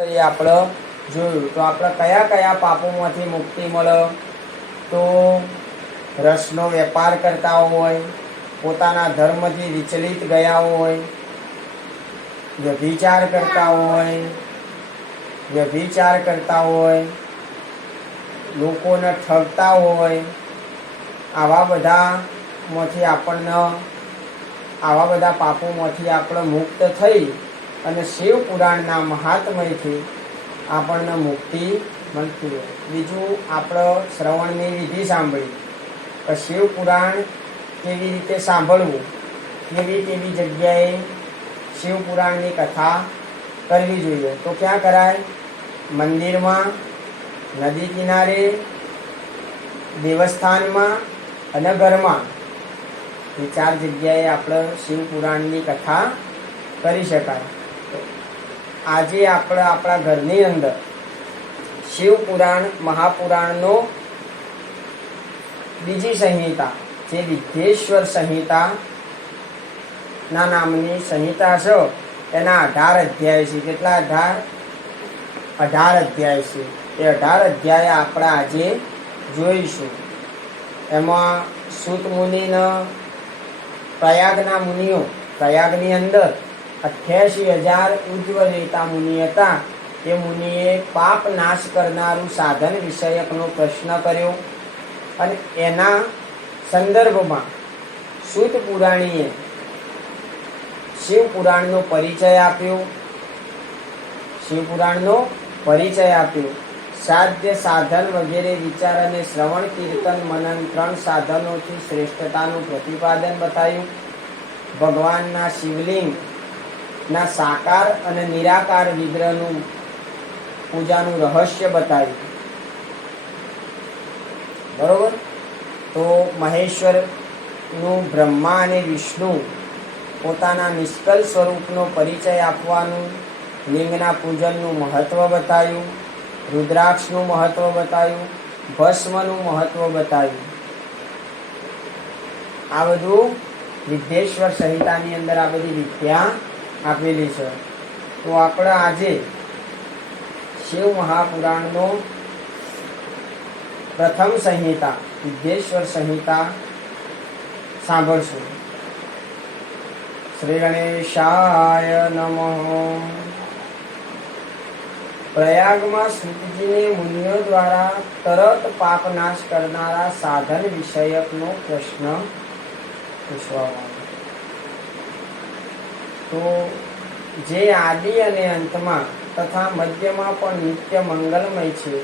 લઈએ આપણે જોયું તો આપણે કયા કયા પાપોમાંથી મુક્તિ મળે? તો રસનો વેપાર કરતા હોય, પોતાના ધર્મથી વિચલિત ગયા હોય, વ્યભિચાર કરતા હોય, લોકોને ઠગતા હોય, આવા બધા પાપોમાંથી આપણે મુક્ત થઈ અને શિવ પુરાણના મહાત્મયથી આપણને મુક્તિ મળતી હોય. બીજું, આપણે શ્રવણની વિધિ સાંભળી તો શિવ પુરાણ કેવી રીતે સાંભળવું, કેવી જગ્યાએ શિવ પુરાણની કથા કરવી જોઈએ. તો ક્યાં કરાય? મંદિરમાં, નદી કિનારે, દેવસ્થાનમાં અને ઘરમાં. એ 4 જગ્યાએ આપણે શિવ પુરાણની કથા કરી શકાય. આજે આપણે આપણા ઘરની અંદર શિવ પુરાણ મહાપુરાણનો બીજી સંહિતા, જે વિદ્યેશ્વર સંહિતા ના નામની સંહિતા છે, એના 18 અધ્યાય છે. કેટલા અધ્યાય? 18 અધ્યાય છે. એ 18 અધ્યાય આપણે આજે જોઈશું. એમાં સૂત મુનિના, પ્રયાગના મુનિઓ, પ્રયાગની અંદર 88,000 ઉજ્જવલેતા મુનિ હતા. એ મુનિએ પાપ નાશ કરનારું સાધન વિષયકનો પ્રશ્ન કર્યો અને એના સંદર્ભમાં સૂત પુરાણીએ શિવ પુરાણનો પરિચય આપ્યો. સાધ્ય, સાધન વગેરે વિચાર અને શ્રવણ, કીર્તન, મનન 3 સાધનોથી શ્રેષ્ઠતાનું પ્રતિપાદન બતાવ્યું. ભગવાનના શિવલિંગના સાકાર અને નિરાકાર વિગ્રહનું પૂજાનું રહસ્ય બતાવ્યું. બરોબર? તો મહેશ્વરનું, બ્રહ્મા અને વિષ્ણુ પોતાના નિષ્કલ સ્વરૂપનો પરિચય આપવાનું, લિંગના પૂજનનું મહત્વ બતાવ્યું, રુદ્રાક્ષનું મહત્વ બતાવ્યું, ભસ્મનું મહત્વ બતાવ્યું. આ બધું વિદ્યેશ્વર સંહિતાની અંદર આ બધી વિદ્યા આપેલી છે. તો આપણે આજે શિવ મહાપુરાણનો પ્રથમ સંહિતા, વિદ્યેશ્વર સંહિતા સાંભળશું. શ્રી ગણેશાય નમઃ. પ્રયાગમાં સૂતજીને મુનિઓ દ્વારા તરત પાપ નાશ કરનારા સાધન વિષયકનો પ્રશ્ન પૂછવામાં આવ્યો. તો જે આદિ અને અંતમાં તથા મધ્યમાં પણ નિત્ય મંગલમય છે,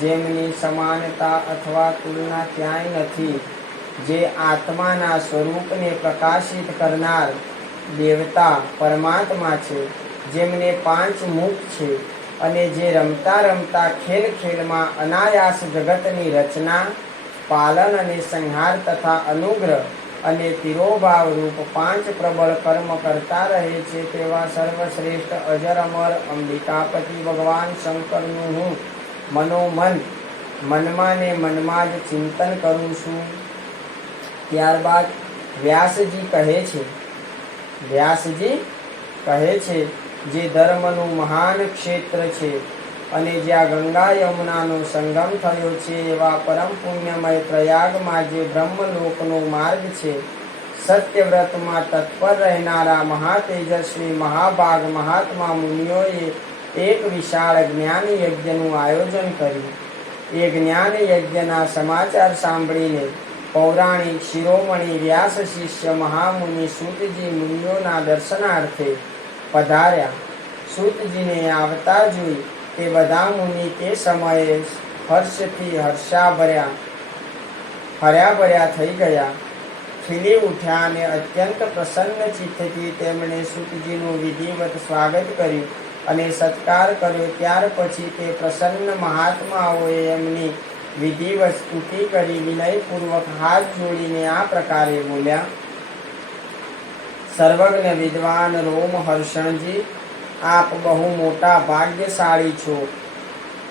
જેમની સમાનતા અથવા તુલના ક્યાંય નથી, જે આત્માના સ્વરૂપને પ્રકાશિત કરનાર દેવતા પરમાત્મા છે, જેમને 5 મુખ છે અને જે રમતા રમતા ખેલમાં અનાયાસ જગતની રચના, પાલન અને સંહાર તથા અનુગ્રહ અને તિરોભાવ રૂપ 5 પ્રબળ કર્મ કરતા રહે છે, તેવા સર્વશ્રેષ્ઠ અજર અમર અંબિકાપતિ ભગવાન શંકરનું હું મનમાં ને મનમાં જ ચિંતન કરું છું. ત્યારબાદ વ્યાસજી કહે છે જે ધર્મનું મહાન ક્ષેત્ર છે અને જ્યાં ગંગા યમુનાનો સંગમ થયો છે, એવા પરમ પુણ્યમય પ્રયાગમાં જે બ્રહ્મલોકનો માર્ગ છે, સત્યવ્રતમાં તત્પર રહેનારા મહાતેજસ્વી મહાભાગ મહાત્મા મુનિઓએ એક વિશાળ જ્ઞાન યજ્ઞનું આયોજન કર્યું. એ જ્ઞાન યજ્ઞના સમાચાર સાંભળીને પૌરાણિક શિરોમણી વ્યાસ શિષ્ય મહામુનિ સૂતજી મુનિઓના દર્શનાર્થે પધાર્યા. સૂતજીને આવતા જોઈ તે બધા મુનિ તે સમયે હર્ષથી હર્યા ભર્યા થઈ ગયા, ખીલી ઉઠ્યા અને અત્યંત પ્રસન્ન ચિત્તથી તેમણે સૂતજીનું વિધિવત સ્વાગત કર્યું અને સત્કાર કર્યો. ત્યાર પછી તે પ્રસન્ન મહાત્માઓએ એમની વિધિવત સ્તુતિ કરી વિનયપૂર્વક હાથ જોડીને આ પ્રકારે બોલ્યા. સર્વજ્ઞ વિદ્વાન રોમહર્ષણજી, આપ બહુ મોટા ભાગ્યશાળી છો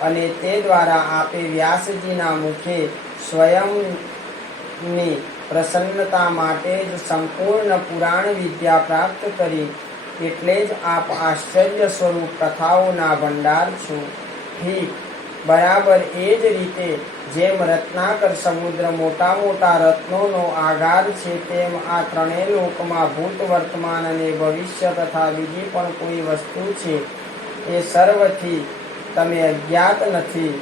અને તે દ્વારા આપે વ્યાસજીના મુખે સ્વયંની પ્રસન્નતા માટે જ સંપૂર્ણ પુરાણ વિદ્યા પ્રાપ્ત કરી એટલે જ આપ આશ્ચર્ય સ્વરૂપ કથાઓના ભંડાર છો. ઠીક બરાબર એ જ રીતે જેમ રત્નાકર સમુદ્ર મોટા મોટા રત્નોનો આગાર છે, તેમ આ ત્રણેય લોકમાં ભૂત, વર્તમાન અને ભવિષ્ય તથા બીજી પણ કોઈ વસ્તુ છે એ સર્વથી તમે અજ્ઞાત નથી.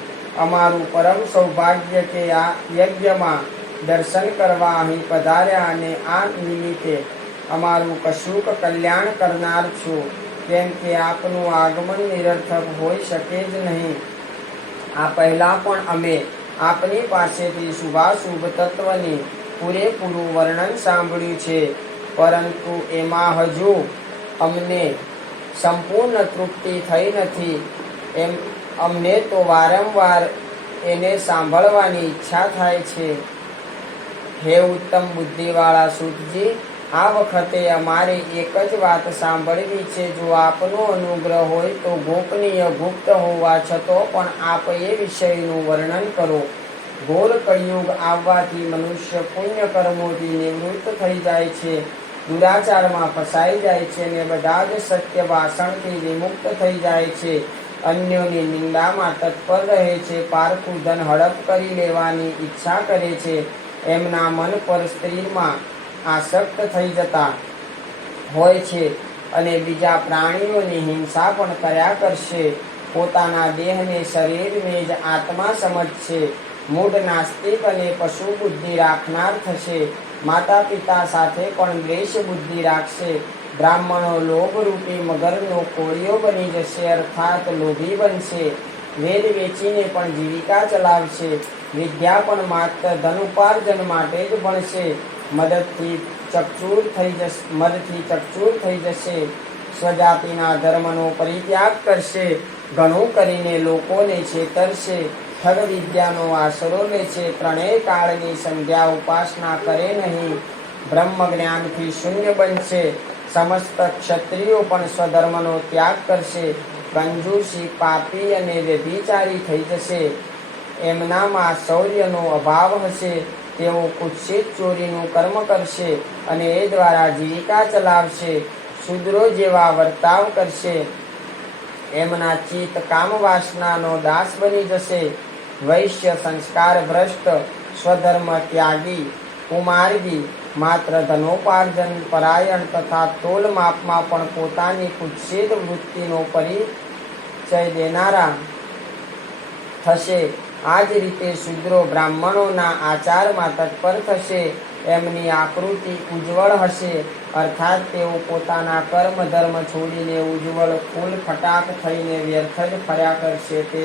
અમારું પરમ સૌભાગ્ય કે આ યજ્ઞમાં દર્શન કરવા અહીં પધાર્યા અને આ નિમિત્તે અમારું કશુંક કલ્યાણ કરનાર છો, કેમ કે આપનું આગમન નિરર્થક હોઈ શકે જ નહીં. આ પહેલાં પણ અમે આપની પાસેથી શુભાશુભ તત્વની પૂરેપૂરું વર્ણન સાંભળ્યું છે, પરંતુ એમાં હજુ અમને સંપૂર્ણ તૃપ્તિ થઈ નથી. અમને તો વારંવાર એને સાંભળવાની ઈચ્છા થાય છે. હે ઉત્તમ બુદ્ધિવાળા સૂતજી, આ વખતે અમારે એક જ વાત સાંભળવી છે. જો આપનો અનુગ્રહ હોય તો ગોપનીય ગુપ્ત હોવા છતાં પણ આપ એ વિષયનું વર્ણન કરો. ઘોર કળિયુગ આવવાથી મનુષ્ય પુણ્ય કર્મોથી નિવૃત્ત થઈ જાય છે, દુરાચારમાં ફસાઈ જાય છે અને બધા જ સત્ય ભાષણથી વિમુક્ત થઈ જાય છે, અન્યોની નિંદામાં તત્પર રહે છે, પારખું ધન હડપ કરી લેવાની ઈચ્છા કરે છે, એમના મન પર સ્ત્રીમાં આસક્ત થઈ જતા હોય છે અને બીજા પ્રાણીઓની હિંસા પણ કર્યા કરશે. પોતાના દેહને શરીરને જ આત્મા સમજશે. મૂઢ નાસ્તિક અને પશુ બુદ્ધિ રાખનાર થશે. માતા પિતા સાથે પણ દ્વેષ બુદ્ધિ રાખશે. બ્રાહ્મણો લોભરૂપી મગરનો કોળિયો બની જશે, અર્થાત લોભી બનશે. વેદ વેચીને પણ જીવિકા ચલાવશે. વિદ્યા પણ માત્ર ધન ઉપાર્જન માટે જ ભણશે. મદથી ચકચૂર થઈ જશે. સ્વજાતિના ધર્મનો પરિત્યાગ કરશે. ઘણું કરીને લોકોને છેતરશે. ઠગ વિદ્યાનો આશરો લે છે. ત્રણેય કાળની સંધ્યા ઉપાસના કરે નહીં. બ્રહ્મ જ્ઞાનથી શૂન્ય બનશે. સમસ્ત ક્ષત્રિયો પણ સ્વધર્મનો ત્યાગ કરશે. કંજૂસી, પાપી અને વ્યભિચારી થઈ જશે. એમનામાં શૌર્યનો અભાવ હશે. તેઓ કુત્સિત ચોરીનું કર્મ કરશે અને એ દ્વારા જીવિકા ચલાવશે. શૂદ્રો જેવા વર્તાવ કરશે. એમના ચિત્ત કામવાસનાનો દાસ બની જશે. વૈશ્ય સંસ્કાર ભ્રષ્ટ, સ્વધર્મ ત્યાગી, કુમાર્ગી, માત્ર ધનોપાર્જન પરાયણ તથા તોલ માપમાં પણ પોતાની કુત્સિત વૃત્તિનો પરિચય દેનારા થશે. આ જ રીતે શૂદ્રો બ્રાહ્મણોના આચારમાં તત્પર થશે. એમની આકૃતિ ઉજ્જવળ હશે, અર્થાત તેઓ પોતાના કર્મ ધર્મ છોડીને ઉજ્જવળ ફૂલ ફટાક થઈને વ્યર્થ જ ફર્યા કરશે. તે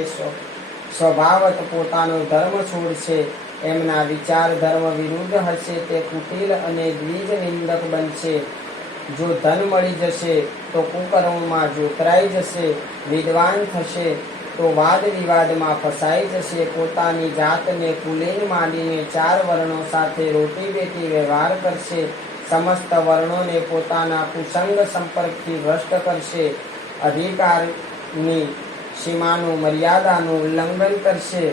સ્વભાવત પોતાનો ધર્મ છોડશે. એમના વિચાર ધર્મ વિરુદ્ધ હશે. તે કુટિલ અને દ્વિજ નિંદક બનશે. જો ધન મળી જશે તો કુકર્મમાં જોતરાઈ જશે. વિદ્વાન થશે તો વાદ વિવાદમાં ફસાઈ જશે. પોતાની જાતને કુલીન માનીને 4 વર્ણો સાથે રોટી બેટી વ્યવહાર કરશે. સમસ્ત વર્ણોને પોતાના કુસંગ સંપર્કથી ભ્રષ્ટ કરશે. અધિકારની સીમાનું મર્યાદાનું ઉલ્લંઘન કરશે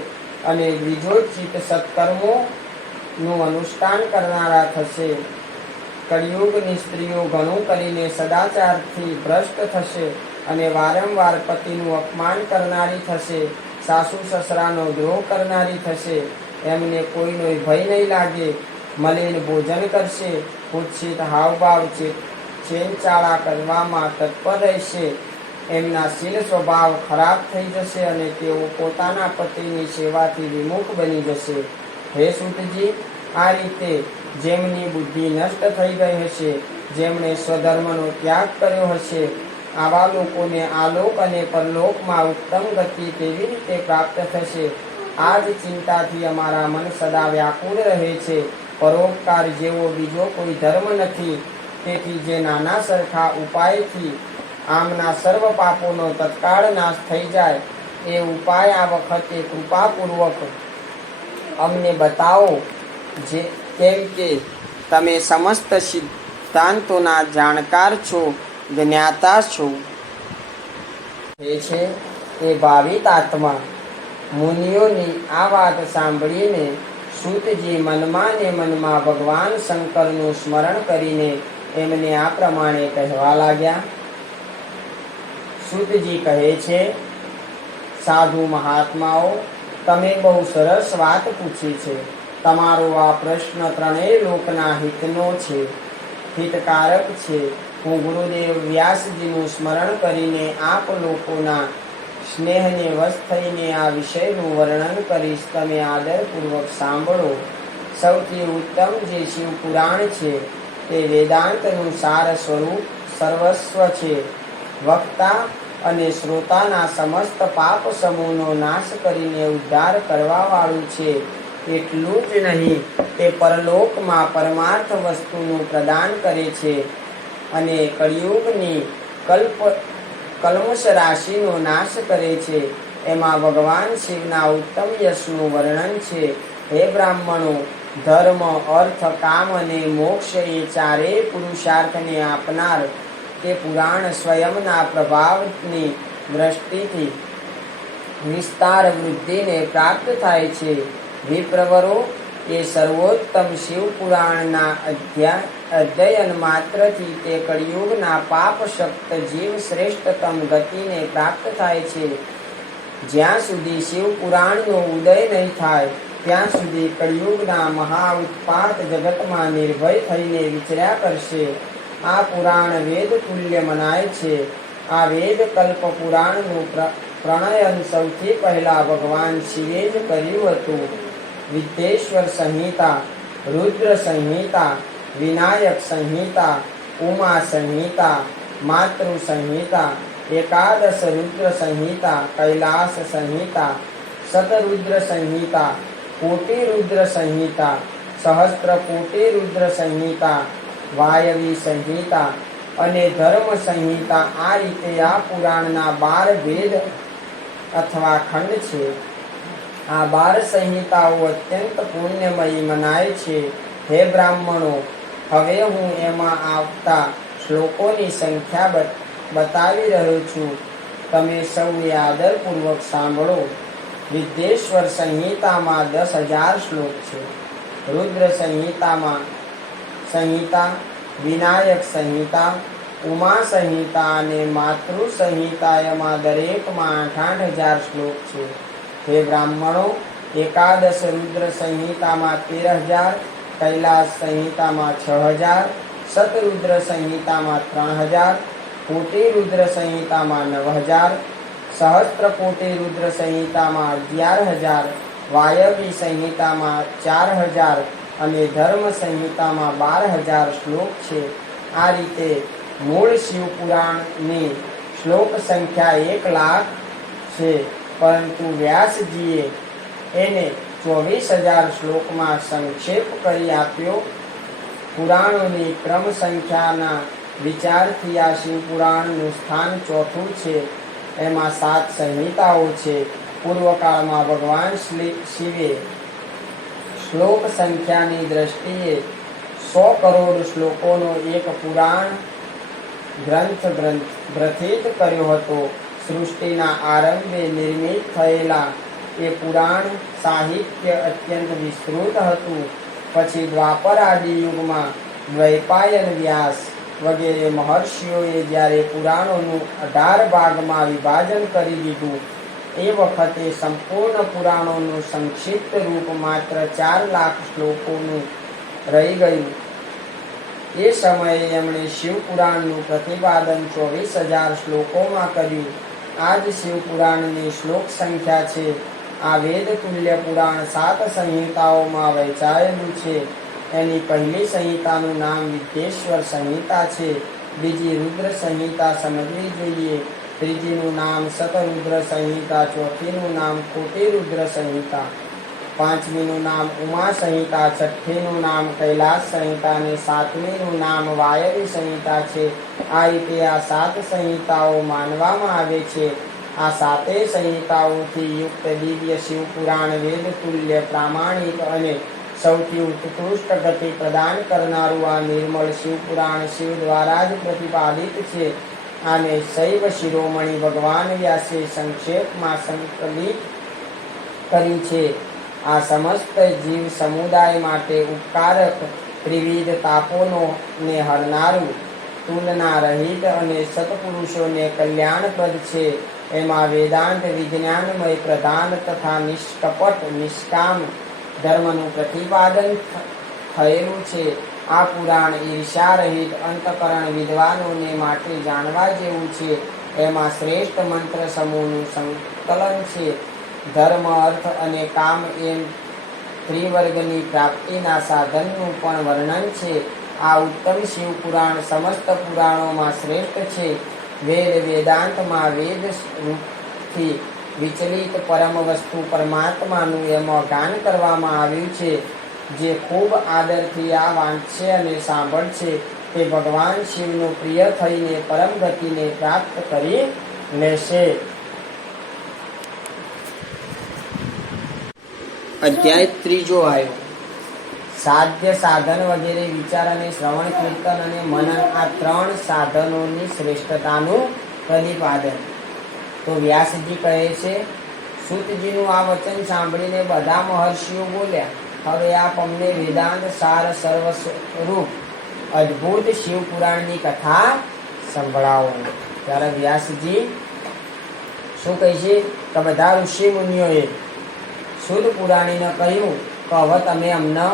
અને દ્વિજોચિત સત્કર્મોનું અનુષ્ઠાન કરનારા થશે. કળિયુગની સ્ત્રીઓ ઘણું કરીને સદાચારથી ભ્રષ્ટ થશે અને વારંવાર પતિનું અપમાન કરનારી થશે. સાસુ સસરાનો દ્રોહ કરનારી થશે. એમને કોઈનો ભય નહીં લાગે. મલિન ભોજન કરશે. કુત્સિત હાવભાવ ચેનચાળા કરવામાં તત્પર રહેશે. એમના શીલ સ્વભાવ ખરાબ થઈ જશે અને તેઓ પોતાના પતિની સેવાથી વિમુખ બની જશે. હે સૂતજી, આ રીતે જેમની બુદ્ધિ નષ્ટ થઈ ગઈ હશે, જેમણે સ્વધર્મનો ત્યાગ કર્યો હશે, આવા લોકોને આલોક અને પરલોકમાં ઉત્તમ ગતિ કેવી રીતે પ્રાપ્ત થશે? આ જ ચિંતાથી અમારા મન સદા વ્યાકુળ રહે છે. પરોપકાર જેવો બીજો કોઈ ધર્મ નથી. તેથી જે નાના સરખા ઉપાયથી આમના સર્વ પાપોનો તત્કાળ નાશ થઈ જાય, એ ઉપાય આ વખતે કૃપાપૂર્વક અમને બતાવો, કેમ કે તમે સમસ્ત સિદ્ધાંતોના જાણકાર છો, જ્ઞાતા છો. છે એ ભાવિત આત્મા. મુનિઓની આ વાત સાંભળીને સૂતજી મનમાં ને મનમાં ભગવાન શંકરનું સ્મરણ કરીને એમને આ પ્રમાણે કહેવા લાગ્યા. સૂતજી કહે છે, સાધુ મહાત્માઓ, તમે બહુ સરસ વાત પૂછી છે. તમારો આ પ્રશ્ન ત્રણેય લોકના હિતનો છે, હિતકારક છે. હું ગુરુદેવ વ્યાસજીનું સ્મરણ કરીને આપ લોકોના સ્નેહને વશ થઈને આ વિષયનું વર્ણન કરીશ. તમે આદરપૂર્વક સાંભળો. સૌથી ઉત્તમ જે શિવ પુરાણ છે તે વેદાંતનું સાર સ્વરૂપ સર્વસ્વ છે. વક્તા અને શ્રોતાના સમસ્ત પાપ સમૂહનો નાશ કરીને ઉદ્ધાર કરવા વાળું છે. એટલું જ નહીં, તે પરલોકમાં પરમાર્થ વસ્તુનું પ્રદાન કરે છે અને કળિયુગની કલ્મશ રાશિનો નાશ કરે છે. એમાં ભગવાન શિવના ઉત્તમ યશનું વર્ણન છે. હે બ્રાહ્મણો, ધર્મ, અર્થ, કામ અને મોક્ષ એ ચારેય પુરુષાર્થને આપનાર તે પુરાણ સ્વયંના પ્રભાવની દ્રષ્ટિથી વિસ્તાર વૃદ્ધિને પ્રાપ્ત થાય છે. વિપ્રવરો, એ સર્વોત્તમ શિવ પુરાણના અધ્યયન માત્રથી તે કળિયુગના પાપ શક્ત જીવ શ્રેષ્ઠતમ ગતિને પ્રાપ્ત થાય છે. જ્યાં સુધી શિવ પુરાણનો ઉદય નહીં થાય ત્યાં સુધી કળિયુગના મહા ઉત્પાત જગતમાં નિર્ભય થઈને વિચર્યા કરશે. આ પુરાણ વેદ તુલ્ય મનાય છે. આ વેદ કલ્પ પુરાણનું પ્રણયન સૌથી પહેલા ભગવાન શિવે જ કર્યું હતું. વિદ્યેશ્વર સંહિતા, રુદ્ર સંહિતા, વિનાયક સંહિતા, ઉમા સંહિતા, માતૃ સંહિતા, એકાદશ રુદ્ર સંહિતા, કૈલાસ સંહિતા, શતરુદ્ર સંહિતા, કોટિ રુદ્ર સંહિતા, સહસ્ત્ર કોટિ રુદ્ર સંહિતા, વાયવી સંહિતા અને ધર્મ સંહિતા. આ રીતે આ પુરાણના 12 ભેદ અથવા ખંડ છે. આ 12 સંહિતાઓ અત્યંત પુણ્યમયી મનાય છે. હે બ્રાહ્મણો, હવે હું એમાં આવતા શ્લોકોની સંખ્યા બતાવી રહ્યો છું. તમે સૌએ આદરપૂર્વક સાંભળો. વિદ્યેશ્વર સંહિતામાં 10,000 શ્લોક છે. રુદ્ર સંહિતા, વિનાયક સંહિતા, ઉમા સંહિતા અને માતૃ સંહિતા, એમાં દરેકમાં 8,000 શ્લોક છે. હે બ્રાહ્મણો, એકાદશ રુદ્ર સંહિતામાં 13,000, કૈલાસ સંહિતામાં 6,000, શતરુદ્ર સંહિતામાં 3,000, કોટિ રુદ્ર સંહિતામાં 9,000, સહસ્ત્ર કોટિ રુદ્ર સંહિતામાં 11,000, વાયવી સંહિતામાં 4,000 અને ધર્મ સંહિતામાં 12,000 શ્લોક છે. આ રીતે મૂળ શિવ પુરાણની શ્લોક સંખ્યા 1,00,000 છે, પરંતુ વ્યાસજીએ એને 24,000 શ્લોકમાં સંક્ષેપ કરી આપ્યો. પુરાણોની ક્રમ સંખ્યાના વિચારથી આ શિવ પુરાણનું સ્થાન ચોથું છે. એમાં 7 સંહિતાઓ છે. પૂર્વકાળમાં ભગવાન શિવે શ્લોક સંખ્યાની દ્રષ્ટિએ 100 કરોડ શ્લોકોનો એક પુરાણ ગ્રંથ ગ્રથિત કર્યો હતો. સૃષ્ટિના આરંભે નિર્મિત થયેલા એ પુરાણ સાહિત્ય અત્યંત વિસ્તૃત હતું. પછી દ્વાપર આદિ યુગમાં દ્વૈપાયન, વ્યાસ વગેરે મહર્ષિઓએ જ્યારે પુરાણોનું 18 ભાગમાં વિભાજન કરી દીધું, એ વખતે સંપૂર્ણ પુરાણોનું સંક્ષિપ્ત રૂપ માત્ર 4 લાખ શ્લોકોનું રહી ગયું. એ સમયે એમણે શિવ પુરાણનું પ્રતિપાદન 24,000 શ્લોકોમાં કર્યું. આ જ શિવ પુરાણની શ્લોક સંખ્યા છે. આ વેદ તુલ્ય પુરાણ 7 સંહિતાઓમાં વહેંચાયેલું છે. એની પહેલી સંહિતાનું નામ વિદ્યેશ્વર સંહિતા છે. બીજી રુદ્ર સંહિતા સમજવી જોઈએ. ત્રીજીનું નામ શતરુદ્ર સંહિતા, ચોથીનું નામ કોટિ રુદ્ર સંહિતા, પાંચમીનું નામ ઉમા સંહિતા, છઠ્ઠીનું નામ કૈલાસ સંહિતા અને સાતમીનું નામ વાયવી સંહિતા છે. આ રીતે આ 7 સંહિતાઓ માનવામાં આવે છે. આ 7 સંહિતાઓથી યુક્ત દિવ્ય શિવ પુરાણ વેદ તુલ્ય, પ્રામાણિક અને સૌથી ઉત્કૃષ્ટ ગતિ પ્રદાન કરનારું આ નિર્મળ શિવ પુરાણ શિવ દ્વારા જ પ્રતિપાદિત છે. આને શૈવ શિરોમણી ભગવાન વ્યાસે સંક્ષેપમાં સંકલિત કરી છે. આ સમસ્ત જીવ સમુદાય માટે ઉપકારક, ત્રિવિધ તાપોનો ને હરનારું, તુલના રહિત અને સત્પુરુષોને કલ્યાણપ્રદ છે. એમાં વેદાંત વિજ્ઞાનમય પ્રધાન તથા નિષ્કપટ નિષ્કામ ધર્મનું પ્રતિપાદન થયેલું છે. આ પુરાણ ઈર્ષા રહિત અંતકરણ વિદ્વાનોને માટે જાણવા જેવું છે. એમાં શ્રેષ્ઠ મંત્ર સમૂહનું સંકલન છે. ધર્મ અર્થ અને કામ એમ ત્રિવર્ગની પ્રાપ્તિના સાધનનું પણ વર્ણન છે. આ ઉત્તમ શિવ પુરાણ સમસ્ત પુરાણોમાં શ્રેષ્ઠ છે. વેદ વેદાંતમાં વેદ રૂપથી વિચલિત પરમ વસ્તુ પરમાત્માનું એમાં ગાન કરવામાં આવ્યું છે. જે ખૂબ આદરથી આ વાંચશે અને સાંભળશે તે ભગવાન શિવનો પ્રિય થઈને પરમ ગતિને પ્રાપ્ત કરી લેશે. અધ્યાય 3 આવ્યો. સાધ્ય સાધન વગેરે વિચાર અને શ્રવણ કીર્તન અને મનન આ 3 સાધનોની શ્રેષ્ઠતાનું પ્રતિપાદન. તો વ્યાસજી કહે છે, સૂતજીનું આ વચન સાંભળીને બધા મહર્ષિઓ બોલ્યા, હવે આપ અમને વેદાંત સાર સર્વ સ્વરૂપ અદ્ભુત શિવ પુરાણની કથા સંભળાવો. ત્યારે વ્યાસજી શું કહે છે કે બધા ઋષિ મુનિઓએ શુદ્ધ પુરાણીને કહ્યું કે હવે તમે અમને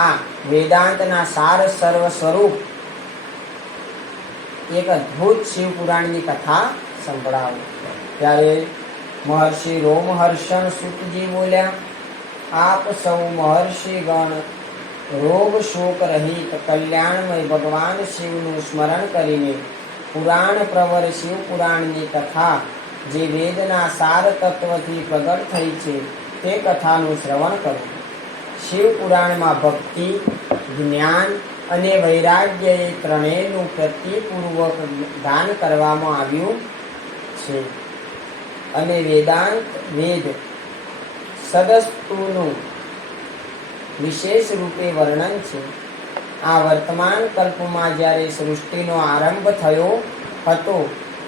આ વેદાંતના સાર સર્વ સ્વરૂપ એક અદ્ભુત શિવ પુરાણની કથા સંભળાવો. ત્યારે મહર્ષિ રોમહર્ષણ સૂતજી બોલ્યા, આપ સૌ મહર્ષિગણ રોગ શોક રહિત કલ્યાણમય ભગવાન શિવનું સ્મરણ કરીને પુરાણ પ્રવર શિવ પુરાણની કથા જે વેદના સાર તત્વથી પ્રગટ થઈ છે તે કથાનું શ્રવણ કરો. શિવ પુરાણમાં ભક્તિ, જ્ઞાન અને વૈરાગ્ય એ ત્રણેયનું પ્રતિપૂર્વક દાન કરવામાં આવ્યું છે. અને વેદાંત વેદ સદસ્તુનું વિશેષ રૂપે વર્ણન છે. આ વર્તમાન કલ્પમાં જ્યારે સૃષ્ટિનો આરંભ થયો હતો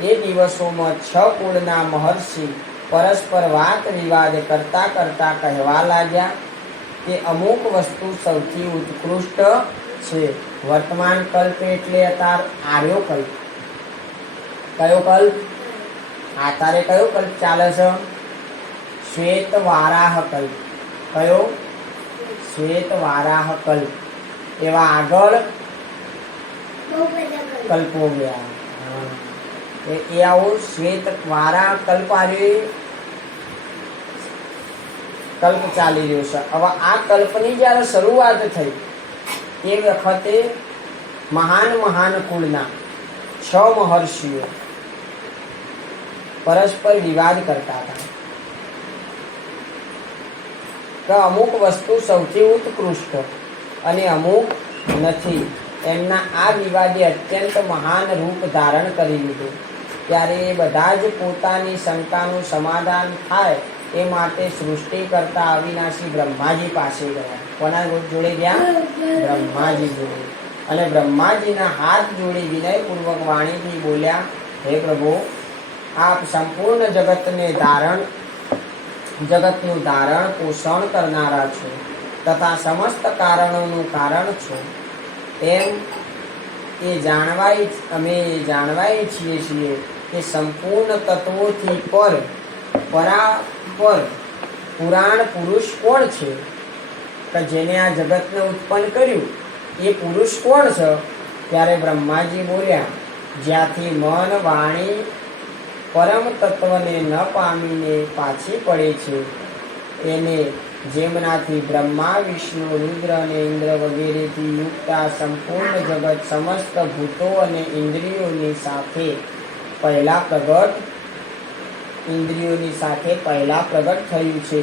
એ દિવસોમાં 6 કુળના મહર્ષિ પરસ્પર વાત વિવાદ કરતા કરતા કહેવા લાગ્યા કે અમુક વસ્તુ સૌથી ઉત્કૃષ્ટ છે. વર્તમાન કલ્પ એટલે અત્યારે આર્યો કલ્પ. કયો કલ્પ? અત્યારે કયો કલ્પ ચાલે છે? શ્વેત વારાહ કલ્પ. કયો? શ્વેત વારાહ કલ્પ. એવા આગળ કલ્પો ગયા. એ આવો શ્વેત વારાહ કલ્પ આવ્યો, કલ્પ ચાલી રહ્યો છે. હવે આ કલ્પની જ્યારે શરૂઆત થઈ એ વખતે મહાન કુળના 6 મહર્ષિઓ પરસ્પર વિવાદ કરતા હતા કે અમુક વસ્તુ સૌથી ઉત્કૃષ્ટ અને અમુક નથી. એમના આ વિવાદે અત્યંત મહાન રૂપ ધારણ કરી લીધું. ત્યારે એ બધા જ પોતાની શંકાનું સમાધાન થાય એ માટે સૃષ્ટિ કરતા અવિનાશી બ્રહ્માજી પાસે ગયા. કોના જોડે ગયા? બ્રહ્માજી જોડે. અને બ્રહ્માજીના હાથ જોડી વિનયપૂર્વક વાણીથી બોલ્યા, હે પ્રભુ, આપ સંપૂર્ણ જગતનું ધારણ પોષણ કરનારા છો તથા સમસ્ત કારણોનું કારણ છો. એમ અમે જાણવાય છીએ કે સંપૂર્ણ તત્વોથી પરાપર પુરાણ પુરુષ કોણ છે? કે જેને આ જગતને ઉત્પન્ન કર્યું એ પુરુષ કોણ છે? ત્યારે બ્રહ્માજી બોલ્યા, જ્યાંથી મન વાણી પરમ તત્વને ન પામીને પાછી પડે છે એને, જેમનાથી બ્રહ્મા વિષ્ણુ રુદ્ર અને ઇન્દ્ર વગેરેથી યુક્ત આ સંપૂર્ણ જગત સમસ્ત ભૂતો અને ઇન્દ્રિયોની સાથે પહેલા પ્રગટ થયું છે.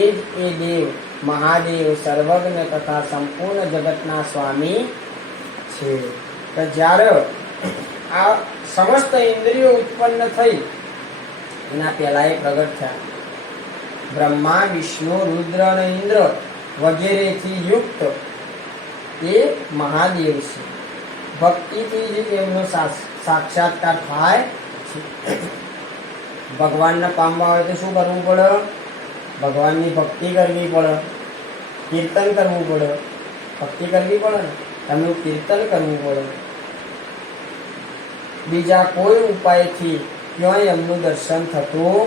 એ જ એ દેવ મહાદેવ સર્વજ્ઞ તથા સંપૂર્ણ જગતના સ્વામી છે. તો જ્યારે આ સમસ્ત ઇન્દ્રિયો ઉત્પન્ન થઈ એના પહેલા એ પ્રગટ થયા. બ્રહ્મા વિષ્ણુ રુદ્ર અને ઇન્દ્ર વગેરેથી યુક્ત એ મહાદેવ છે. ભક્તિથી જ એમનો સાક્ષાત્કાર થાય છે. ભગવાનને પામવા હોય તો શું કરવું પડે? ભગવાનની ભક્તિ કરવી પડે, કીર્તન કરવું પડે. ભક્તિ કરવી પડે ને, એમનું કીર્તન કરવું પડે. બીજા કોઈ ઉપાયથી ક્યાંય એમનું દર્શન થતું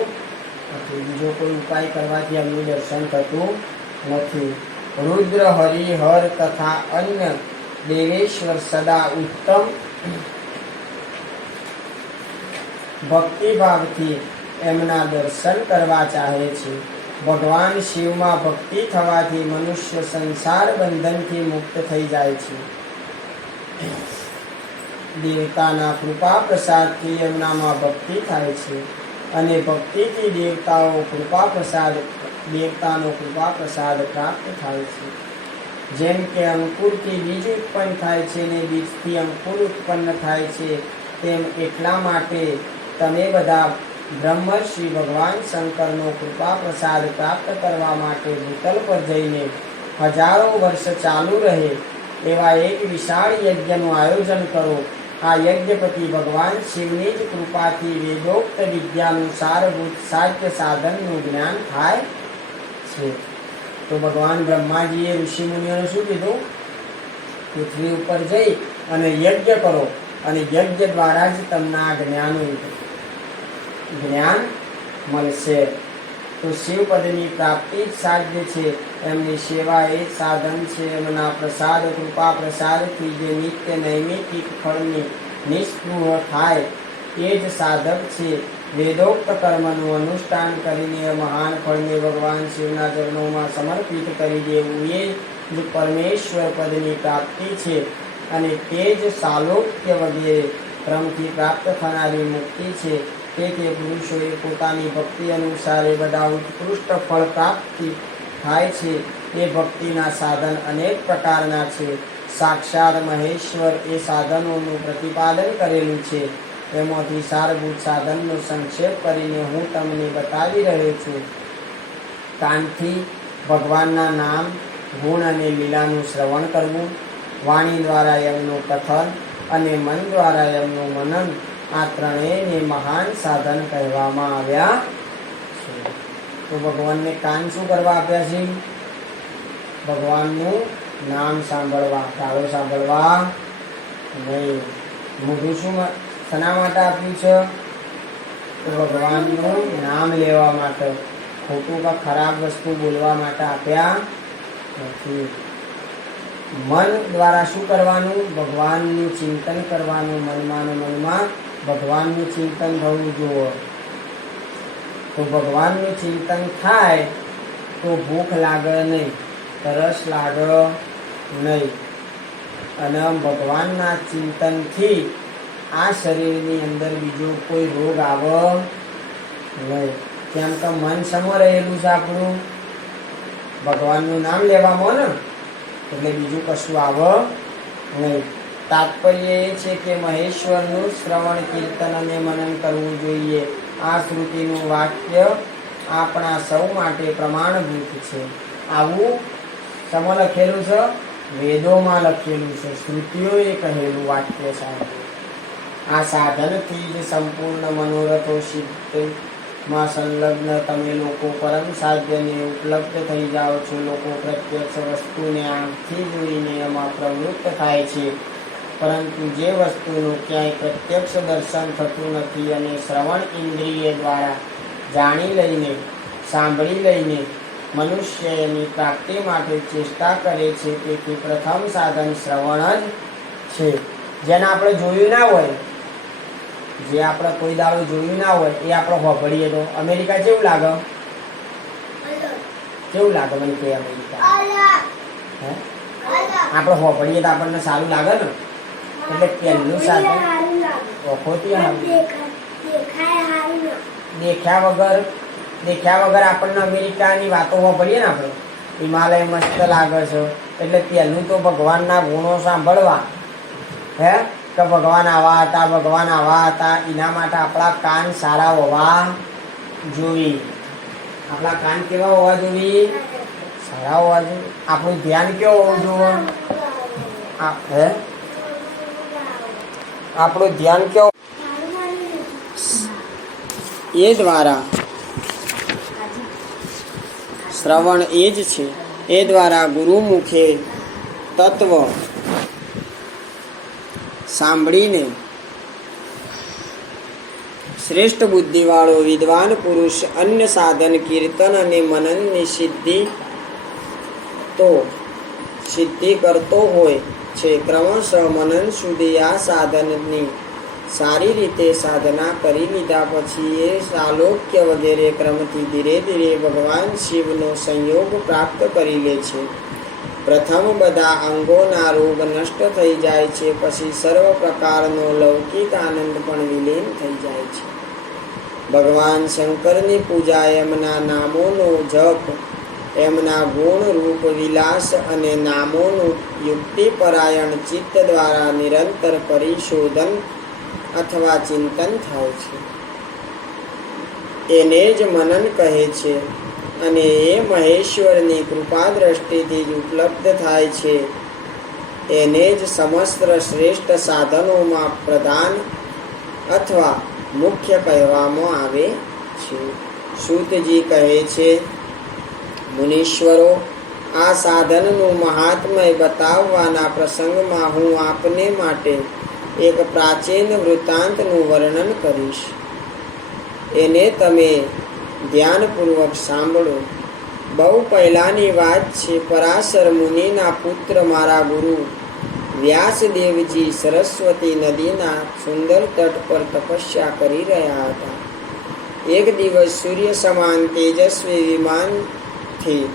નથી. બીજો કોઈ ઉપાય કરવાથી એમનું દર્શન થતું નથી. રુદ્ર હરિ હર તથા અન્ય દેવેશ્વર સદા ઉત્તમ ભક્તિભાવથી એમના દર્શન કરવા ચાહે છે. ભગવાન શિવમાં ભક્તિ થવાથી મનુષ્ય સંસાર બંધનથી મુક્ત થઈ જાય છે. દેવતાના કૃપા પ્રસાદથી એમનામાં ભક્તિ થાય છે અને ભક્તિથી દેવતાનો કૃપા પ્રસાદ પ્રાપ્ત થાય છે. જેમ કે અંકુરથી બીજ ઉત્પન્ન થાય છે અને બીજથી અંકુર ઉત્પન્ન થાય છે, તેમ એટલા માટે તમે બધા બ્રહ્મર્ષિ ભગવાન શંકરનો કૃપા પ્રસાદ પ્રાપ્ત કરવા માટે ભૂતલ પર જઈને હજારો વર્ષ ચાલુ રહે એવા એક વિશાળ યજ્ઞનું આયોજન કરો. આ યજ્ઞપતિ ભગવાન શિવની જ કૃપાથી વેદોક્ત વિદ્યાનું સારભૂત સાધ્ય સાધનનું જ્ઞાન થાય છે. તો ભગવાન બ્રહ્માજીએ ઋષિમુનિઓને શું કીધું? પૃથ્વી ઉપર જઈ અને યજ્ઞ કરો અને યજ્ઞ દ્વારા જ તમને આ જ્ઞાન મળશે. તો શિવપદની પ્રાપ્તિ જ સાધ્ય છે. એમની સેવા એ જ સાધન છે. એમના પ્રસાદ કૃપા પ્રસાદથી જે નિત્ય નૈમિતિક ફળની નિસ્પૃહ થાય એ જ સાધક છે. વેદોક્ત કર્મનું અનુષ્ઠાન કરીને મહાન ફળને ભગવાન શિવના ચરણોમાં સમર્પિત કરી દેવું એ જ પરમેશ્વર પદની પ્રાપ્તિ છે અને તે જ સાલોક્ય વગેરે ક્રમથી પ્રાપ્ત થનારી મુક્તિ છે. તેથી પુરુષોએ પોતાની ભક્તિ અનુસાર એ બધા ઉત્કૃષ્ટ ફળ પ્રાપ્તિ થાય છે. એ ભક્તિના સાધન અનેક પ્રકારના છે. સાક્ષાત મહેશ્વર એ સાધનોનું પ્રતિપાદન કરેલું છે. એમાંથી સારભૂત સાધનનો સંક્ષેપ કરીને હું તમને બતાવી રહ્યો છું. કાનથી ભગવાનના નામ, ગુણ અને લીલાનું શ્રવણ કરવું, વાણી દ્વારા એમનું કથન અને મન દ્વારા એમનું મનન, આ ત્રણેયને મહાન સાધન કહેવામાં આવ્યા છે. તો ભગવાનને કાન શું કરવા આપ્યા છે? ભગવાનનું નામ સાંભળવા, તાળો સાંભળવા નહીં. મોઢું શું શના માટે આપ્યું છે? તો ભગવાનનું નામ લેવા માટે, ખોટું કે ખરાબ વસ્તુ બોલવા માટે આપ્યા નથી. મન દ્વારા શું કરવાનું? ભગવાનનું ચિંતન કરવાનું. મનમાં ભગવાનનું ચિંતન થવું જોઈએ. તો ભગવાનનું ચિંતન થાય તો ભૂખ લાગે નહીં, તરસ લાગે નહીં અને ભગવાનના ચિંતનથી આ શરીરની અંદર બીજો કોઈ રોગ આવે નહીં. કેમ કે મન સમો રહેલું છે આપણું ભગવાનનું નામ લેવામાં ને, એટલે બીજું કશું આવે નહીં. તાત્પર્ય એ છે કે મહેશ્વરનું શ્રવણ કીર્તન અને મનન કરવું જોઈએ. આ શ્રુતિનું વાક્ય આપણા સૌ માટે પ્રમાણભૂત છે. આવું શેમાં લખેલું છે? વેદોમાં લખેલું છે. શ્રુતિઓએ કહેલું વાક્ય છે. આ સાધનથી જ સંપૂર્ણ મનોરથો સિદ્ધમાં સંલગ્ન તમે લોકો પરમ સાધ્યને ઉપલબ્ધ થઈ જાઓ છો. લોકો પ્રત્યક્ષ વસ્તુને આંખથી જોઈને એમાં પ્રવૃત્ત થાય છે, પરંતુ જે વસ્તુનું ક્યાંય પ્રત્યક્ષ દર્શન થતું નથી અને શ્રવણ ઇન્દ્રિય દ્વારા જાણી લઈને, સાંભળી લઈને મનુષ્ય એની પ્રાપ્તિ માટે ચેષ્ટા કરે છે. તેથી પ્રથમ સાધન શ્રવણ જ છે. જેને આપણે જોયું ના હોય, જે આપણે કોઈ દાડો જોયું ના હોય, એ આપણે સાંભળીએ તો અમેરિકા કેવું લાગે? કેવું લાગે? મને કે અમેરિકા હે આપણે સાંભળીએ તો આપણને સારું લાગે ને. એટલે પહેલું સાધન ઓખોથી દેખ્યા વગર આપણને અમેરિકાની વાતો સાંભળીએ ને, આપણે હિમાલય મસ્ત લાગે છે. એટલે પહેલું તો ભગવાનના ગુણો સાંભળવા, હે કે ભગવાન આવા હતા, ભગવાન આવા હતા. એના માટે આપણા કાન સારા હોવા જોઈએ. આપણા કાન કેવા હોવા જોઈએ? સારા હોવા જોઈએ. આપણું ધ્યાન કેવું હોવું જોઈએ? હે આપણું ધ્યાન કેવું? એ દ્વારા શ્રવણ એ જ છે. એ દ્વારા ગુરુમુખે તત્વ સાંભળીને શ્રેષ્ઠ બુદ્ધિવાળો વિદ્વાન પુરુષ અન્ય સાધન કીર્તન અને મનનની સિદ્ધિ કરતો હોય છે. ક્રમશઃ મનન સુધી આ સાધનની સારી રીતે સાધના કરી લીધા પછી એ સાલોક્ય વગેરે ક્રમથી ધીરે ધીરે ભગવાન શિવનો સંયોગ પ્રાપ્ત કરી લે છે. પ્રથમ બધા અંગોના રોગ નષ્ટ થઈ જાય છે, પછી સર્વ પ્રકારનો લૌકિક આનંદ પણ વિલીન થઈ જાય છે. ભગવાન શંકરની પૂજા, એમના નામોનો જપ, એમના ગુણ રૂપ વિલાસ અને નામોનું યુક્તિપરાયણ ચિત્ત દ્વારા નિરંતર પરિશોધન અથવા ચિંતન થાય છે. એને જ મનન કહે છે અને એ મહેશ્વરની કૃપા દ્રષ્ટિથી જ ઉપલબ્ધ થાય છે. એને જ સમસ્ત શ્રેષ્ઠ સાધનોમાં પ્રધાન અથવા મુખ્ય કહેવામાં આવે છે. સૂતજી કહે છે, મુનીશ્વરો, આ સાધનનું મહાત્મ્ય બતાવવાના પ્રસંગમાં હું આપને માટે એક પ્રાચીન વૃત્તાંતનું વર્ણન કરીશ. એને તમે ધ્યાનપૂર્વક સાંભળો. બહુ પહેલાની વાત છે. પરાશર મુનિના પુત્ર મારા ગુરુ વ્યાસદેવજી સરસ્વતી નદીના સુંદર તટ પર તપસ્યા કરી રહ્યા હતા. એક દિવસ સૂર્ય સમાન તેજસ્વી વિમાનથી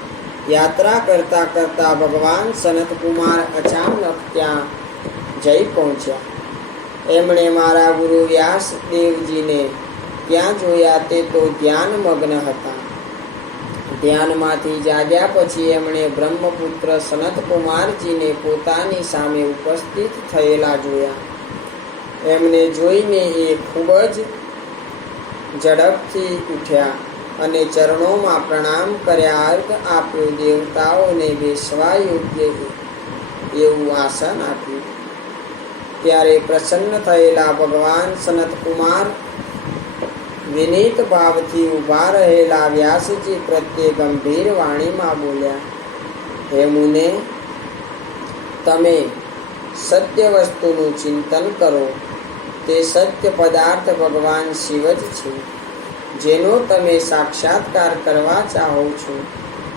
યાત્રા કરતા કરતા ભગવાન સનતકુમાર અચાનક ત્યાં જઈ પહોંચ્યા. એમણે મારા ગુરુ વ્યાસદેવજીને ત્યાં જોયા. તે તો ધ્યાનમગ્ન હતા. ધ્યાનમાંથી જાગ્યા પછી એમણે બ્રહ્મપુત્ર સનતકુમારજીને પોતાની સામે ઉપસ્થિત થયેલા જોયા. એમને જોઈને એ ખૂબ જ ઝડપથી ઉઠ્યા અને ચરણોમાં પ્રણામ કર્યા. અર્ઘ આપ્યો. દેવતાઓને બેસવા યોગ્ય એવું આસન આપ્યું. ત્યારે પ્રસન્ન થયેલા ભગવાન સનતકુમાર વિનીત ભાવથી ઊભા રહેલા વ્યાસજી પ્રત્યે ગંભીર વાણીમાં બોલ્યા, હે મુને, તમે સત્ય વસ્તુનું ચિંતન કરો. તે સત્ય પદાર્થ ભગવાન શિવ જ છે, જેનો તમે સાક્ષાત્કાર કરવા ચાહો છો.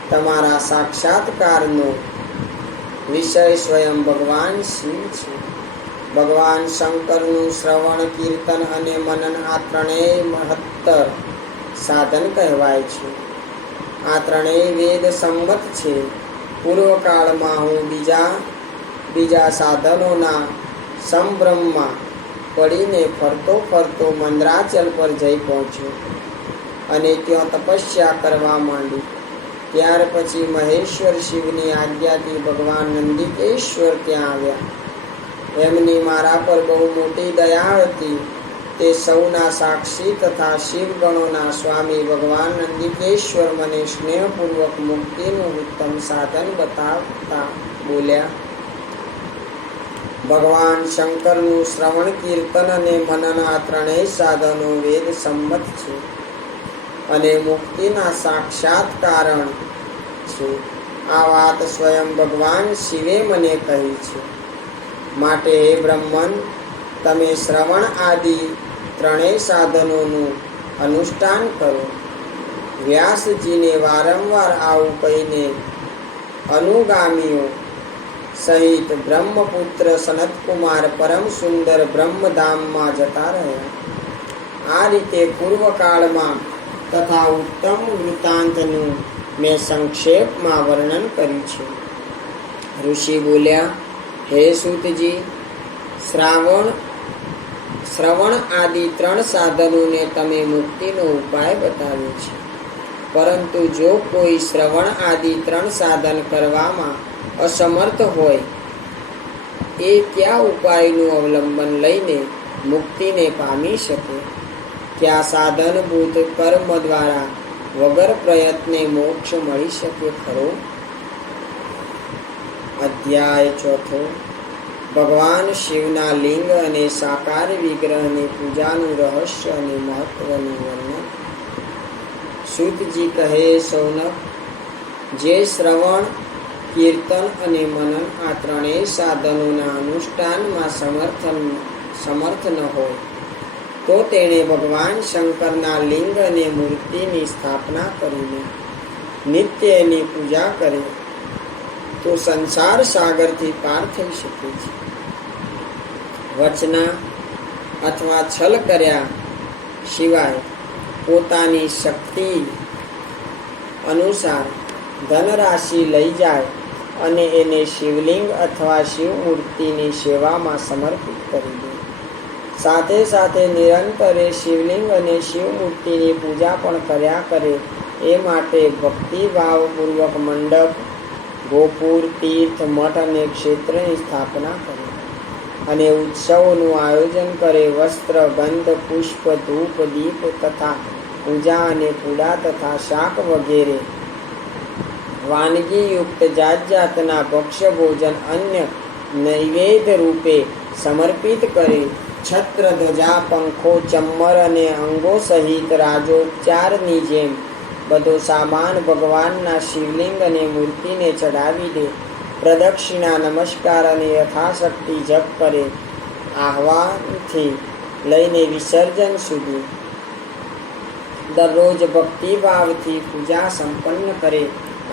તમારા સાક્ષાત્કારનો વિષય સ્વયં ભગવાન શિવ છે. ભગવાન શંકરનું શ્રવણ, કીર્તન અને મનન આ ત્રણેય મહત્તર સાધન કહેવાય છે. આ ત્રણેય વેદ સંમત છે. પૂર્વકાળમાં હું બીજા સાધનોના સંભ્રમમાં પડીને ફરતો મંદરાચલ પર જઈ પહોંચ્યો અને ત્યાં તપસ્યા કરવા માંડી. ત્યાર પછી મહેશ્વર શિવની આજ્ઞાથી ભગવાન નંદિકેશ્વર ત્યાં આવ્યા. એમની મારા પર બહુ મોટી દયા હતી. તે સૌના સાક્ષી તથા શિવગણોના સ્વામી ભગવાન નંદિકેશ્વર મને સ્નેહપૂર્વક મુક્તિનું ઉત્તમ સાધન બતાવતા બોલ્યા, ભગવાન શંકરનું શ્રવણ, કીર્તન અને મનન આ ત્રણેય સાધનો વેદ સંમત છે અને મુક્તિના સાક્ષાત કારણ છે. આ વાત સ્વયં ભગવાન શિવે મને કહી છે. માટે હે બ્રહ્મન, તમે શ્રવણ આદિ ત્રણેય સાધનોનું અનુષ્ઠાન કરો. વ્યાસજીને વારંવાર આવું કહીને અનુગામીઓ સહિત બ્રહ્મપુત્ર સનતકુમાર પરમ સુંદર બ્રહ્મધામમાં જતા રહ્યા. આ રીતે પૂર્વકાળમાં તથા ઉત્તમ વૃત્તાંતનું મેં સંક્ષેપમાં વર્ણન કર્યું છે. ઋષિ બોલ્યા, હે સૂતજી, શ્રવણ આદિ ત્રણ સાધનોને તમે મુક્તિનો ઉપાય બતાવ્યો છે. પરંતુ જો કોઈ શ્રવણ આદિ ત્રણ સાધન કરવામાં અસમર્થ હોય, એ કયા ઉપાયનું અવલંબન લઈને મુક્તિને પામી શકે? કયા સાધનભૂત કર્મ દ્વારા વગર પ્રયત્ને મોક્ષ મળી શકે ખરો? અધ્યાય 4. ભગવાન શિવના લિંગ અને સાકાર વિગ્રહની પૂજાનું રહસ્ય અને મહત્વનું વર્ણન. સૂતજી કહે, સૌનક, જે શ્રવણ, કીર્તન અને મનન આ ત્રણેય સાધનોના અનુષ્ઠાનમાં સમર્થ ન હોય તો તેણે ભગવાન શંકરના લિંગ અને મૂર્તિની સ્થાપના કરીને નિત્ય એની પૂજા કરે તો સંસાર સાગરથી પાર થઈ શકે છે. વચના અથવા છલ કર્યા સિવાય પોતાની શક્તિ અનુસાર ધનરાશિ લઈ જાય અને એને શિવલિંગ અથવા શિવમૂર્તિની સેવામાં સમર્પિત કરી દે. સાથે સાથે નિરંતરે શિવલિંગ અને શિવમૂર્તિની પૂજા પણ કર્યા કરે. એ માટે ભક્તિભાવપૂર્વક મંડપ, ગોપુર, તીર્થ, મઠ અને ક્ષેત્રની સ્થાપના કરે અને ઉત્સવોનું આયોજન કરે. વસ્ત્ર, ગંધ, પુષ્પ, ધૂપ, દીપ તથા પૂજા અને પૂડા તથા શાક વગેરે વાનગીયુક્ત જાત જાતના ભક્ષ્ય ભોજન અન્ય નૈવેદ્ય રૂપે સમર્પિત કરે. છત્ર, ધ્વજા, પંખો, ચમ્મર અને અંગો સહિત રાજોપચારની જેમ બધો સામાન ભગવાનના શિવલિંગ અને મૂર્તિને ચડાવી દે. પ્રદક્ષિણા, નમસ્કાર અને યથાશક્તિ જપ કરે. આહ્વાનથી લઈને વિસર્જન સુધી દરરોજ ભક્તિભાવથી પૂજા સંપન્ન કરે.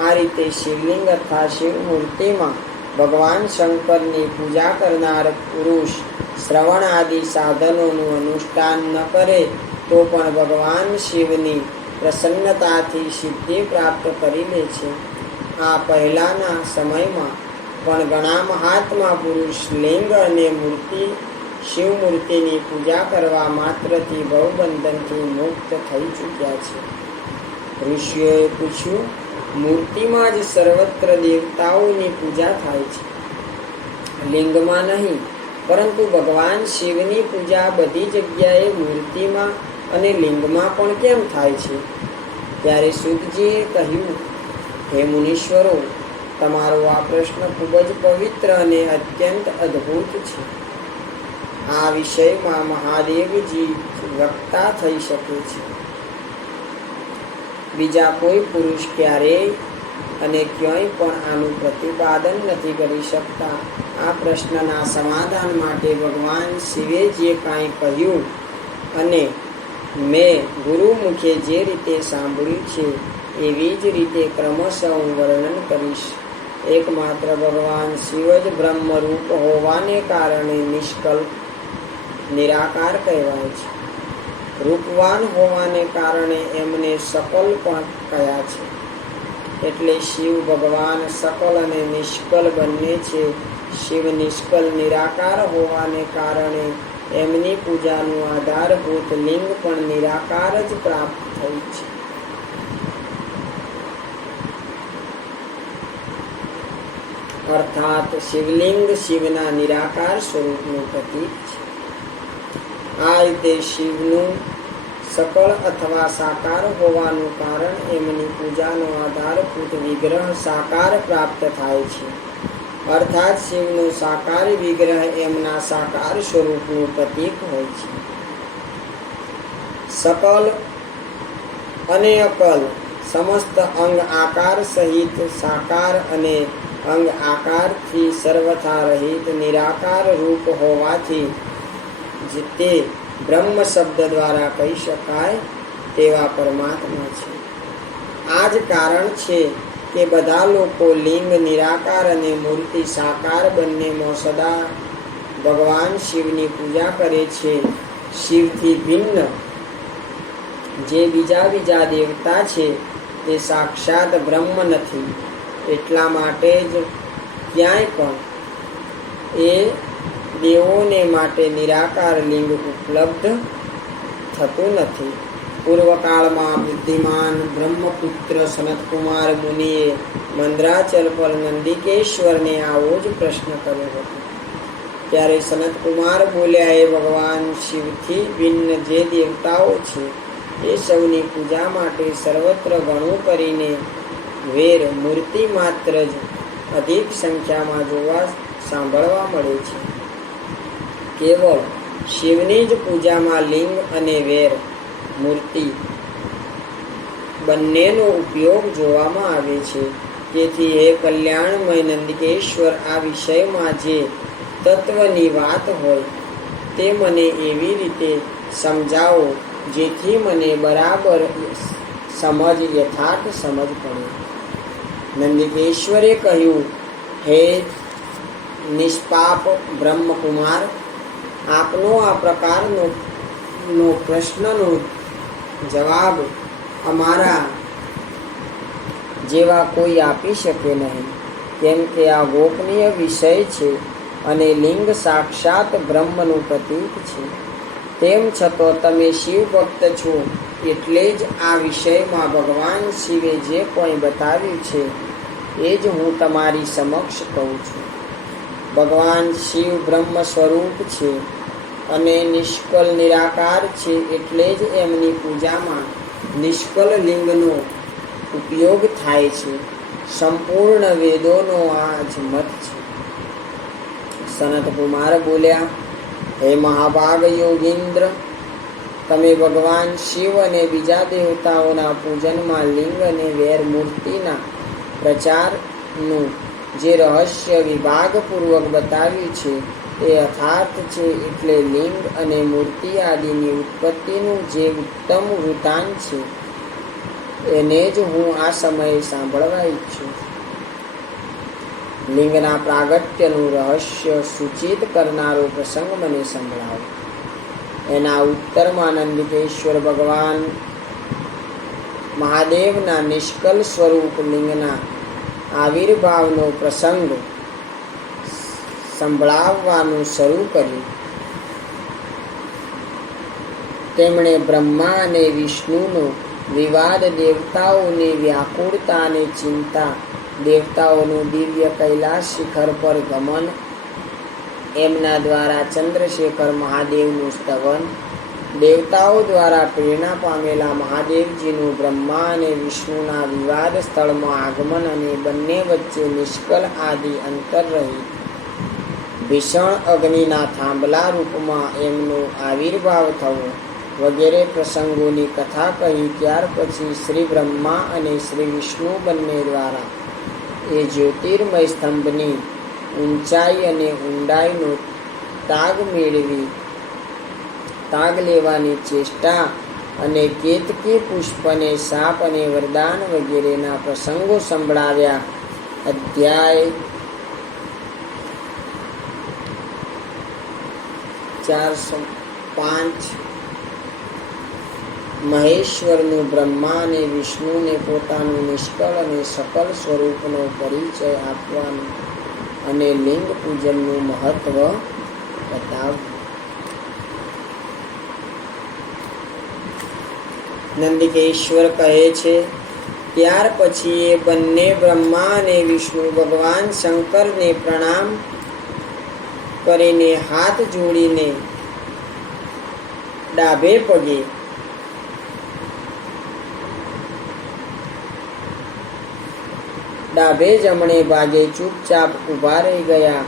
આ રીતે શિવલિંગ અથવા શિવમૂર્તિમાં ભગવાન શંકરની પૂજા કરનાર પુરુષ શ્રવણ આદિ સાધનોનું અનુષ્ઠાન ન કરે તો પણ ભગવાન શિવની પ્રસન્નતાથી સિદ્ધિ પ્રાપ્ત કરી લે છે. આ પહેલાંના સમયમાં પણ ઘણા મહાત્મા પુરુષ લિંગ અને મૂર્તિ શિવમૂર્તિની પૂજા કરવા માત્રથી ભવબંધનથી મુક્ત થઈ ચૂક્યા છે. ઋષિઓએ પૂછ્યું, મૂર્તિમાં જ સર્વત્ર દેવતાઓની પૂજા થાય છે, લિંગમાં નહીં, પરંતુ ભગવાન શિવની પૂજા બધી જગ્યાએ મૂર્તિમાં અને લિંગમાં પણ કેમ થાય છે? ત્યારે સૂતજીએ કહ્યું, હે મુનીશ્વરો, તમારો આ પ્રશ્ન ખૂબ જ પવિત્ર અને અત્યંત અદ્ભુત છે. આ વિષયમાં મહાદેવજી વક્તા થઈ શકે છે. બીજા કોઈ પુરુષ ક્યારેય અને ક્યાંય પણ આનું પ્રતિપાદન નથી કરી શકતા. આ પ્રશ્નના સમાધાન માટે ભગવાન શિવે જે કાંઈ કહ્યું અને મેં ગુરુ મુખે જે રીતે સાંભળ્યું છે એવી જ રીતે ક્રમશઃ હું વર્ણન કરીશ. એકમાત્ર ભગવાન શિવ જ બ્રહ્મરૂપ હોવાને કારણે નિષ્કલ્પ નિરાકાર કહેવાય છે. રૂપવાન હોવાને કારણે એમને સકલ પણ કહ્યા છે. એટલે શિવ ભગવાન સકલ અને નિષ્કલ બંને છે. શિવ નિષ્કલ નિરાકાર હોવાને કારણે એમની પૂજાનું આધારભૂત લિંગ પણ નિરાકાર જ પ્રાપ્ત થઈ છે. અર્થાત શિવલિંગ શિવના નિરાકાર સ્વરૂપનું પ્રતીક છે. આ રીતે શિવનું સકળ અથવા સાકાર હોવાનું કારણ એમની પૂજાનો આધારભૂત વિગ્રહ સાકાર પ્રાપ્ત થાય છે. અર્થાત શિવનું સાકાર વિગ્રહ એમના સાકાર સ્વરૂપનું પ્રતીક હોય છે. સકલ અને અકલ સમસ્ત અંગ આકાર સહિત સાકાર અને અંગ આકારથી સર્વથા રહિત નિરાકાર રૂપ હોવાથી તે બ્રહ્મ શબ્દ દ્વારા કહી શકાય તેવા પરમાત્મા છે. આ જ કારણ છે કે બધા લોકો લિંગ નિરાકાર અને મૂર્તિ સાકાર બંનેમાં સદા ભગવાન શિવની પૂજા કરે છે. શિવથી ભિન્ન જે બીજા દેવતા છે તે સાક્ષાત બ્રહ્મ નથી. એટલા માટે જ ક્યાંય પણ એ દેવોને માટે નિરાકાર લિંગ ઉપલબ્ધ થતું નથી. પૂર્વકાળમાં બુદ્ધિમાન બ્રહ્મપુત્ર સનતકુમાર મુનિએ મંદરાચલ પર નંદિકેશ્વરને આવો જ પ્રશ્ન કર્યો હતો. ત્યારે સનતકુમાર બોલ્યા, એ ભગવાન શિવથી ભિન્ન જે દેવતાઓ છે એ સૌની પૂજા માટે સર્વત્ર ઘણું કરીને વેર મૂર્તિ માત્ર જ અધિક સંખ્યામાં જોવા સાંભળવા મળે છે. કેવળ શિવની જ પૂજામાં લિંગ અને વેર મૂર્તિ બંનેનો ઉપયોગ જોવામાં આવે છે. તેથી હે કલ્યાણમય નંદિકેશ્વર, આ વિષયમાં જે તત્વની વાત હોય તે મને એવી રીતે સમજાવો, જેથી મને બરાબર સમજ યથાર્થ સમજ પડે. નંદિકેશ્વરે કહ્યું, હે નિષ્પાપ બ્રહ્મકુમાર, આપનો આ પ્રકારનો પ્રશ્નનો જવાબ અમારા જેવા કોઈ આપી શકે નહીં, કેમ કે આ ગોપનીય વિષય છે અને લિંગ સાક્ષાત બ્રહ્મનું પ્રતીક છે. તેમ છતાં તમે શિવ ભક્ત છો, એટલે જ આ વિષયમાં ભગવાન શિવે જે કોઈ બતાવ્યું છે એ જ હું તમારી સમક્ષ કહું છું. ભગવાન શિવ બ્રહ્મ સ્વરૂપ છે અને નિષ્કલ નિરાકાર છે, એટલે જ એમની પૂજામાં નિષ્કલ લિંગનો ઉપયોગ થાય છે. સંપૂર્ણ વેદોનો આ જ મત છે. સનત કુમાર બોલ્યા, હે મહાભાગ યોગીન્દ્ર, તમે ભગવાન શિવ અને બીજા દેવતાઓના પૂજનમાં લિંગ અને વેર મૂર્તિના પ્રચારનું જે રહસ્ય વિભાગપૂર્વક બતાવ્યું છે તે યથાર્થ છે. એટલે લિંગ અને મૂર્તિ આદિની ઉત્પત્તિનું જે ઉત્તમ વૃત્તાંત છે એને જ હું આ સમયે સાંભળવા ઈચ્છું છું. લિંગના પ્રાગટ્યનું રહસ્ય સૂચિત કરનારો પ્રસંગ મને સંભળાવો. એના ઉત્તરમાં નંદિકેશ્વર ભગવાન મહાદેવના નિષ્કલ સ્વરૂપ લિંગના આવિર્ભાવનો પ્રસંગ સંભળાવવાનું શરૂ કર્યું. તેમણે બ્રહ્મા અને વિષ્ણુનો વિવાદ, દેવતાઓની વ્યાકુળતા અને ચિંતા, દેવતાઓનું દિવ્ય કૈલાસ શિખર પર ગમન, એમના દ્વારા ચંદ્રશેખર મહાદેવનું સ્તવન, દેવતાઓ દ્વારા પ્રેરણા પામેલા મહાદેવજીનું બ્રહ્મા અને વિષ્ણુના વિવાદ સ્થળમાં આગમન અને બંને વચ્ચે નિષ્કલ આદિ અંતરરહિત ભીષણ અગ્નિના થાંભલા રૂપમાં એમનો આવિર્ભાવ થવો વગેરે પ્રસંગોની કથા કહી. ત્યાર પછી શ્રી બ્રહ્મા અને શ્રી વિષ્ણુ બંને દ્વારા એ જ્યોતિર્મય સ્તંભની ઊંચાઈ અને ઊંડાઈનો તાગ લેવાની ચેષ્ટા અને કેતકી પુષ્પને સાપ અને વરદાન વગેરેના પ્રસંગો સંભળાવ્યા. અધ્યાય 405 મહેશ્વરનું બ્રહ્મા અને વિષ્ણુને પોતાનું નિષ્કળ અને સકલ સ્વરૂપનો પરિચય આપવાનું અને લિંગ પૂજનનું મહત્વ બતાવવું. નંદિકેશ્વર કહે છે, ત્યાર પછી એ બંને બ્રહ્મા અને વિષ્ણુ ભગવાન શંકરને પ્રણામ કરીને હાથ જોડીને ડાબે પગે ડાબે જમણે ભાગે ચૂપચાપ ઊભા રહી ગયા.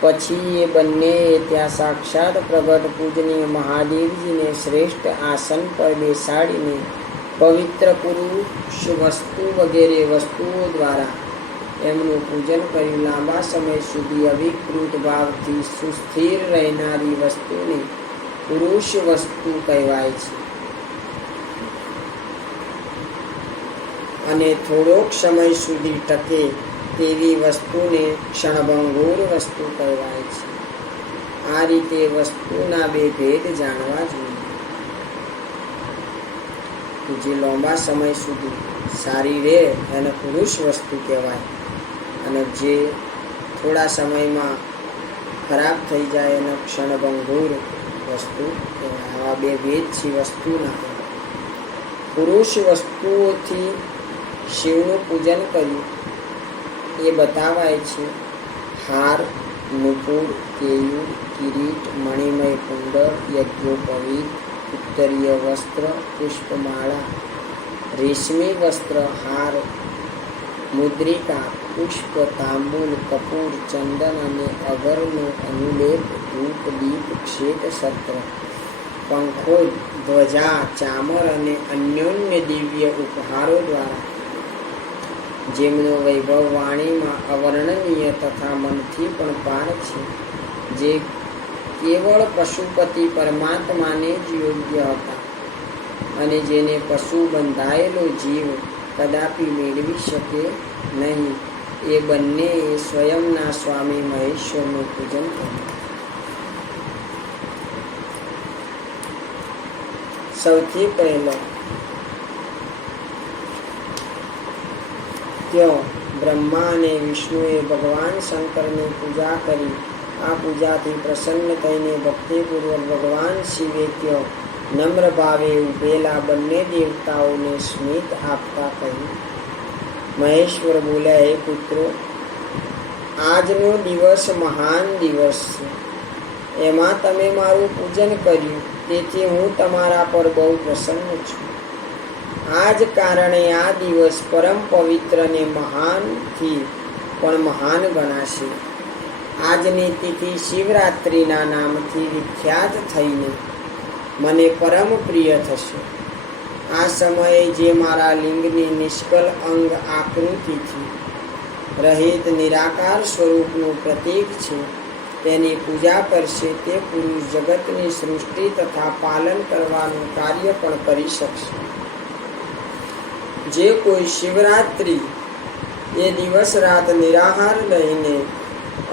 પછી એ બંનેએ ત્યાં સાક્ષાત પ્રગટ પૂજનીય મહાદેવજીને શ્રેષ્ઠ આસન પર બેસાડીને પવિત્ર પુરુષ વસ્તુ વગેરે વસ્તુઓ દ્વારા એમનું પૂજન કર્યું. લાંબા સમય સુધી અવિકૃત ભાવથી સુસ્થિર રહેનારી વસ્તુને પુરુષ વસ્તુ કહેવાય છે અને થોડોક સમય સુધી ટકે તેવી વસ્તુને ક્ષણભંગુર વસ્તુ કહેવાય છે. આ રીતે વસ્તુના બે ભેદ જાણવા જોઈએ. જે લાંબા સમય સુધી સારી રહે એને પુરુષ વસ્તુ કહેવાય અને જે થોડા સમયમાં ખરાબ થઈ જાય એને ક્ષણભંગુર વસ્તુ કહેવાય. આવા બે ભેદ છે વસ્તુના. પુરુષ વસ્તુઓથી શિવનું પૂજન કર્યું એ બતાવાય છે. હાર, નુપુર, કેયુર, કિરીટ, મણિમય કુંડળ, યજ્ઞોપવીત, ઉત્તરીય વસ્ત્ર, પુષ્પમાળા, રેશમી વસ્ત્ર, હાર, મુદ્રિકા, પુષ્પ, તાંબુલ, કપૂર, ચંદન અને અગરનો અનુલેપ, ધૂપ, દીપ, ક્ષેત સત્ર, પંખો, ધ્વજા, ચામર અને અન્યોન્ય દિવ્ય ઉપહારો દ્વારા જેમનો વૈભવ વાણીમાં અવર્ણનીય તથા મનથી પણ પાર છે, જે કેવળ પશુપતિ પરમાત્માને જ યોગ્ય હતા, અને જેને પશુ બંધાયેલો જીવ કદાપી મેળવી શકે નહીં, એ બંનેએ સ્વયંના સ્વામી મહેશ્વરનું પૂજન કર્યું. સૌથી પહેલો ત્યાં બ્રહ્મા અને વિષ્ણુએ ભગવાન શંકરની પૂજા કરી. આ પૂજાથી પ્રસન્ન થઈને ભક્તિપૂર્વક ભગવાન શિવે ત્યાં નમ્ર ભાવે ઉભેલા બંને દેવતાઓને સ્મિત આપતા કહ્યું. મહેશ્વર બોલ્યા, હે પુત્રો, આજનો દિવસ મહાન દિવસ છે. એમાં તમે મારું પૂજન કર્યું, તેથી હું તમારા પર બહુ પ્રસન્ન છું. આ જ કારણે આ દિવસ પરમ પવિત્ર અને મહાનથી પણ મહાન ગણાશે. આજની તિથિ શિવરાત્રિના નામથી વિખ્યાત થઈને મને પરમ પ્રિય થશે. આ સમયે જે મારા લિંગની નિષ્કલ અંગ આકૃતિથી રહિત નિરાકાર સ્વરૂપનું પ્રતીક છે, તેની પૂજા કરશે તે પુરુષ જગતની સૃષ્ટિ તથા પાલન કરવાનું કાર્ય પણ કરી શકશે. જે કોઈ શિવરાત્રિ એ દિવસ રાત નિરાહાર રહીને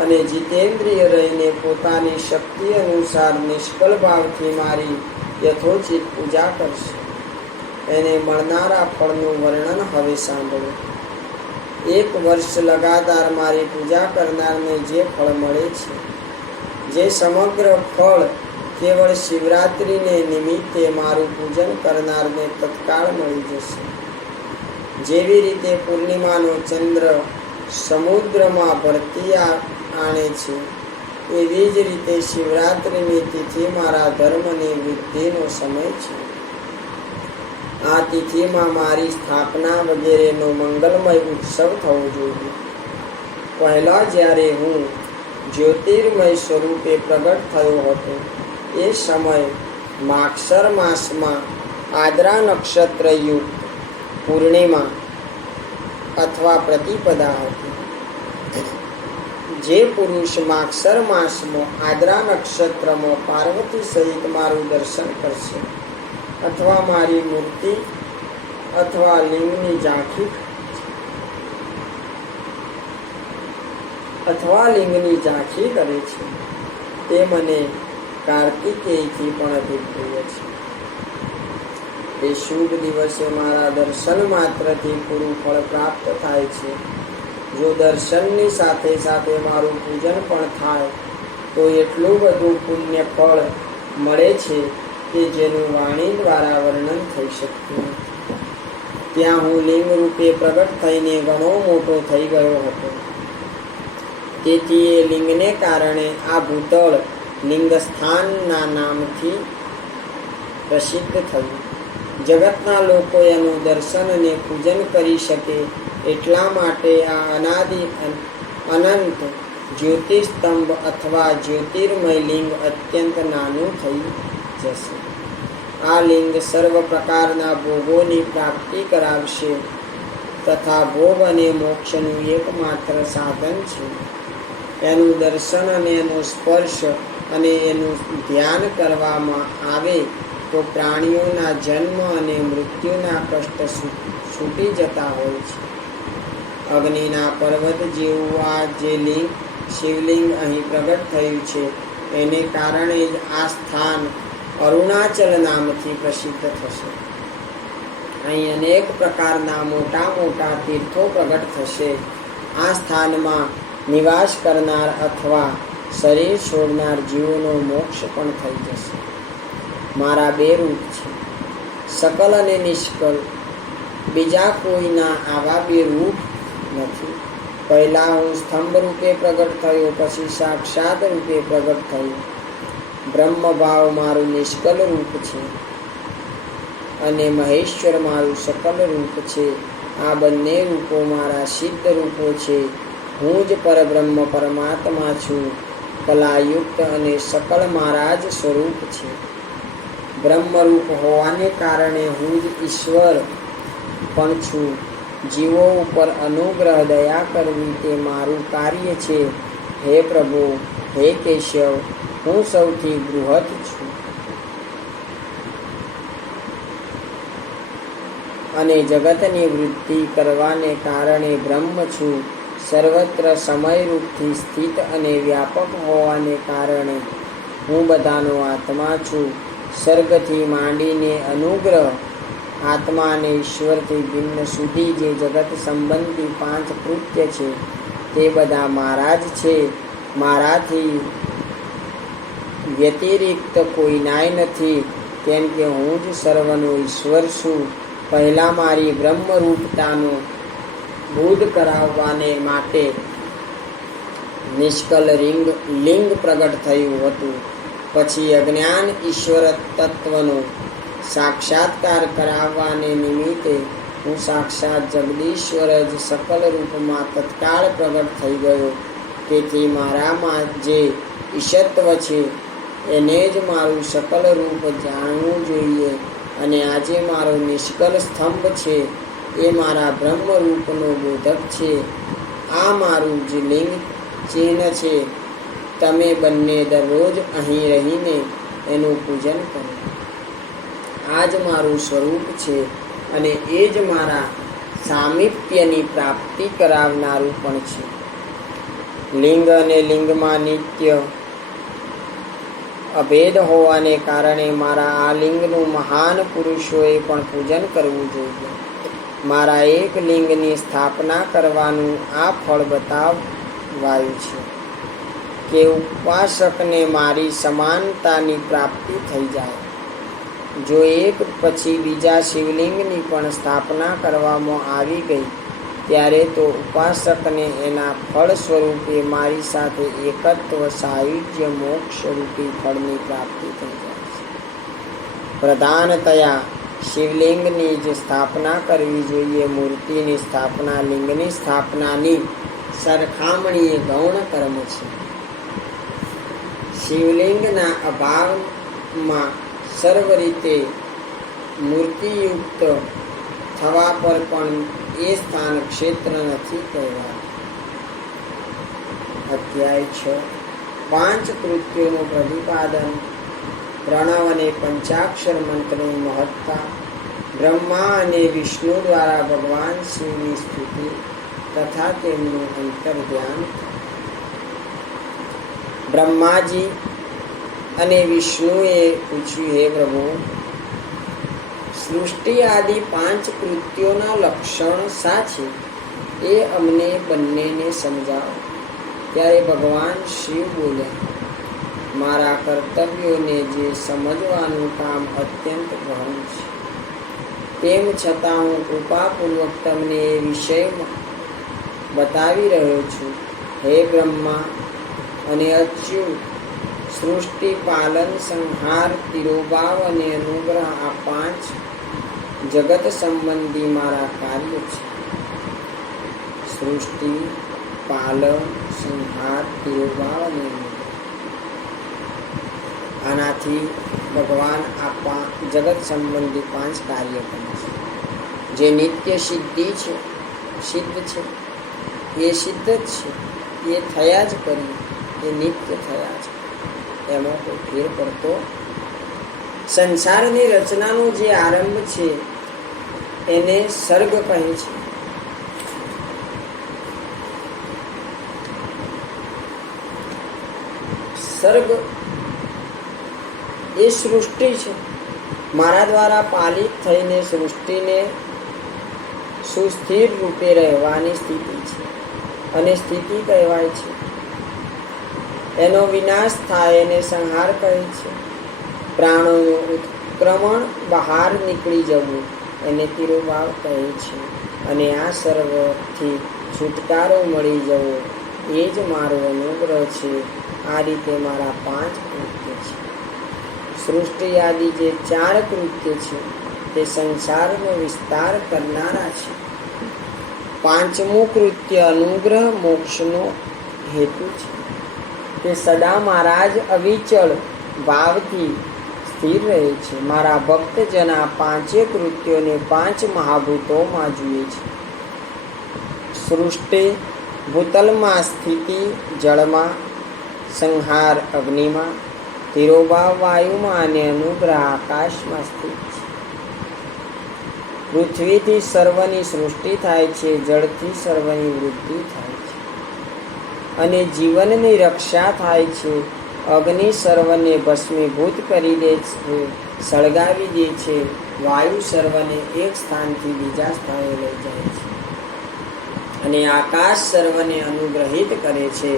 અને જીતેન્દ્રિય રહીને પોતાની શક્તિ અનુસાર નિષ્કલ ભાવથી મારી યથોચિત પૂજા કરશે, એને મળનારા ફળનું વર્ણન હવે સાંભળો. 1 વર્ષ લગાતાર મારી પૂજા કરનારને જે ફળ મળે છે, જે સમગ્ર ફળ કેવળ શિવરાત્રિને નિમિત્તે મારું પૂજન કરનારને તત્કાળ મળી જશે. જેવી રીતે પૂર્ણિમાનો ચંદ્ર સમુદ્રમાં ભરતી આણે છે, એવી જ રીતે શિવરાત્રિની તિથિ મારા ધર્મની વૃદ્ધિનો સમય છે. આ તિથિમાં મારી સ્થાપના વગેરેનો મંગલમય ઉત્સવ થવો જોઈએ. પહેલાં જ્યારે હું જ્યોતિર્મય સ્વરૂપે પ્રગટ થયો હતો, એ સમય માગશર માસમાં આદ્રા નક્ષત્રયુક્ત પૂર્ણિમા અથવા પ્રતિપદા હતી. જે પુરુષ માગશર માસમાં આદ્રા નક્ષત્રમાં પાર્વતી સહિત મારું દર્શન કરશે અથવા મારી મૂર્તિ અથવા લિંગની ઝાંખી કરે છે, તે મને કાર્તિકેયથી પણ અધિક પ્રિય છે. તે શુભ દિવસે મારા દર્શન માત્રથી પૂરું ફળ પ્રાપ્ત થાય છે. જો દર્શનની સાથે સાથે મારું પૂજન પણ થાય તો એટલું બધું પુણ્ય ફળ મળે છે કે જેનું વાણી દ્વારા વર્ણન થઈ શકતું નથી. ત્યાં હું લિંગ રૂપે પ્રગટ થઈને ઘણો મોટો થઈ ગયો હતો. તેથી એ લિંગને કારણે આ ભૂતળ લિંગસ્થાનના નામથી પ્રસિદ્ધ થયું. જગતના લોકો એનું દર્શન અને પૂજન કરી શકે એટલા માટે આ અનાદિ અનંત જ્યોતિસ્તંભ અથવા જ્યોતિર્મય લિંગ અત્યંત નાનું થઈ જશે. આ લિંગ સર્વ પ્રકારના ભોગોની પ્રાપ્તિ કરાવશે તથા ભોગ અને મોક્ષનું એકમાત્ર સાધન છે. એનું દર્શન અને એનો સ્પર્શ અને એનું ધ્યાન કરવામાં આવે તો પ્રાણીઓના જન્મ અને મૃત્યુના કષ્ટ છૂટી જતા હોય છે. અગ્નિના પર્વત જેવું આ જે લિંગ શિવલિંગ અહીં પ્રગટ થયું છે, એને કારણે જ આ સ્થાન અરુણાચલ નામથી પ્રસિદ્ધ થશે. અહીં અનેક પ્રકારના મોટા મોટા તીર્થો પ્રગટ થશે. આ સ્થાનમાં નિવાસ કરનાર અથવા શરીર છોડનાર જીવોનો મોક્ષ પણ થઈ જશે. મારા 2 રૂપ છે, સકલ અને નિષ્કલ. બીજા કોઈના આવા 2 રૂપ નથી. પહેલા હું સ્તંભ રૂપે પ્રગટ થયો, પછી સાક્ષાત રૂપે પ્રગટ થયો. બ્રહ્મભાવ મારું નિષ્કલ રૂપ છે અને મહેશ્વર મારું સકલ રૂપ છે. આ બંને રૂપો મારા સિદ્ધ રૂપો છે. હું જ પરબ્રહ્મ પરમાત્મા છું. કલાયુક્ત અને સકલ મારા જ સ્વરૂપ છે. બ્રહ્મરૂપ હોવાને કારણે હું જ ઈશ્વર પણ છું. જીવો ઉપર અનુગ્રહ દયા કરવી તે મારું કાર્ય છે. હે પ્રભુ, હે કેશવ, હું સૌથી બૃહદ છું અને જગતની વૃદ્ધિ કરવાને કારણે બ્રહ્મ છું. સર્વત્ર સમયરૂપથી સ્થિત અને વ્યાપક હોવાને કારણે હું બધાનો આત્મા છું. સર્ગથી માંડીને અનુગ્રહ આત્મા અને ઈશ્વરથી ભિન્ન સુધી જે જગત સંબંધી 5 કૃત્ય છે તે બધા મારા જ છે. મારાથી વ્યતિરિક્ત કોઈ નાય નથી, કેમ કે હું જ સર્વનો ઈશ્વર છું. પહેલા મારી બ્રહ્મરૂપતાનો બોધ કરાવવાને માટે નિષ્કલ લિંગ પ્રગટ થયું હતું. પછી અજ્ઞાન ઈશ્વર તત્વનો સાક્ષાત્કાર કરાવવાને નિમિત્તે હું સાક્ષાત જગદીશ્વર જ સકલ રૂપમાં તત્કાળ પ્રગટ થઈ ગયો. તેથી મારામાં જે ઈશત્વ છે એને જ મારું સકલ રૂપ જાણવું જોઈએ. અને આજે મારો નિષ્કલ સ્તંભ છે એ મારા બ્રહ્મરૂપનો બોધક છે. આ મારું જ લિંગ ચિહ્ન છે. તમે બંને દરરોજ અહીં રહીને એનું પૂજન કરો. આ જ મારું સ્વરૂપ છે અને એ જ મારા સામીપ્યની પ્રાપ્તિ કરાવનારું પણ છે. લિંગ અને લિંગમાં નિત્ય અભેદ હોવાને કારણે મારા આ લિંગનું મહાન પુરુષોએ પણ પૂજન કરવું જોઈએ. મારા એક લિંગની સ્થાપના કરવાનું આ ફળ બતાવાયું છે કે ઉપાસકને મારી સમાનતાની પ્રાપ્તિ થઈ જાય. જો એક પછી બીજા શિવલિંગની પણ સ્થાપના કરવામાં આવી ગઈ ત્યારે તો ઉપાસકને એના ફળ સ્વરૂપે મારી સાથે એકત્વ સાયુજ્ય મોક્ષ રૂપી ફળની પ્રાપ્તિ થઈ જાય છે. પ્રધાનતયા શિવલિંગની જ સ્થાપના કરવી જોઈએ. મૂર્તિની સ્થાપના લિંગની સ્થાપનાની સરખામણીએ ગૌણ કર્મ છે. શિવલિંગના અભાવમાં સર્વ રીતે મૂર્તિયુક્ત થવા પર પણ એ સ્થાન ક્ષેત્ર નથી કહેવાતું. અધ્યાય 6 5 કૃત્યોનું પ્રતિપાદન. પ્રણવ અને પંચાક્ષર મંત્રની મહત્તા. બ્રહ્મા અને વિષ્ણુ દ્વારા ભગવાન શિવની સ્તુતિ તથા તેમનું અંતર્ધ્યાન. બ્રહ્માજી અને વિષ્ણુએ પૂછ્યું, હે પ્રભુ, સૃષ્ટિ આદિ 5 કૃત્યોના લક્ષણ શા છે એ અમને બંનેને સમજાવો. ત્યારે ભગવાન શિવ બોલ્યા, મારા કર્તવ્યોને જે સમજવાનું કામ અત્યંત ગહન છે, તેમ છતાં હું કૃપાપૂર્વક તમને એ વિષય બતાવી રહ્યો છું. હે બ્રહ્મા અને અચ્યુત, સૃષ્ટિ, પાલન, સંહાર, તિરોભાવ અને અનુગ્રહ આ 5 જગત સંબંધી મારા કાર્ય છે. સૃષ્ટિ, પાલન, સંહાર, તિરોભાવ અને અનુગ્રહ. આનાથી ભગવાન આ જગત સંબંધી 5 કાર્ય કરે છે. જે નિત્ય સિદ્ધ છે એ સિદ્ધ જ છે, એ થયા જ કરી, એ નિત્ય થયા છે, એમાં કોઈ ફેર પડતો. સંસારની રચનાનો જે આરંભ છે એને સર્ગ કહે છે. સર્ગ એ સૃષ્ટિ છે. મારા દ્વારા પાલિત થઈને સૃષ્ટિને સુસ્થિર રૂપે રહેવાની સ્થિતિ છે અને સ્થિતિ કહેવાય છે. એનો વિનાશ થાય એને સંહાર કહે છે. પ્રાણોનું ઉત્ક્રમણ, બહાર નીકળી જવું એને તિરોભાવ કહે છે. અને આ સર્વથી છુટકારો મળી જવો એ જ મારો અનુગ્રહ છે. આ રીતે મારા 5 કૃત્ય છે. સૃષ્ટિ આદિ જે 4 કૃત્ય છે તે સંસારનો વિસ્તાર કરનારા છે. 5મું કૃત્ય અનુગ્રહ મોક્ષનો હેતુ છે. તે સદા મારા જ અવિચળ ભાવથી સ્થિર રહે છે. મારા ભક્તજન આ 5 કૃત્યોને 5 મહાભૂતોમાં જુએ છે. સૃષ્ટિ ભૂતલમાં, સ્થિતિ જળમાં, સંહાર અગ્નિમાં, તિરોભાવ વાયુમાં અને અનુગ્રહ આકાશમાં સ્થિત છે. પૃથ્વીથી સર્વની સૃષ્ટિ થાય છે, જળથી સર્વની વૃદ્ધિ થાય છે અને જીવનની રક્ષા થાય છે. અગ્નિ સર્વને ભસ્મીભૂત કરી દે છે, સળગાવી દે છે. વાયુ સર્વને એક સ્થાનથી બીજા સ્થળે લઈ જાય છે અને આકાશ સર્વને અનુગ્રહિત કરે છે,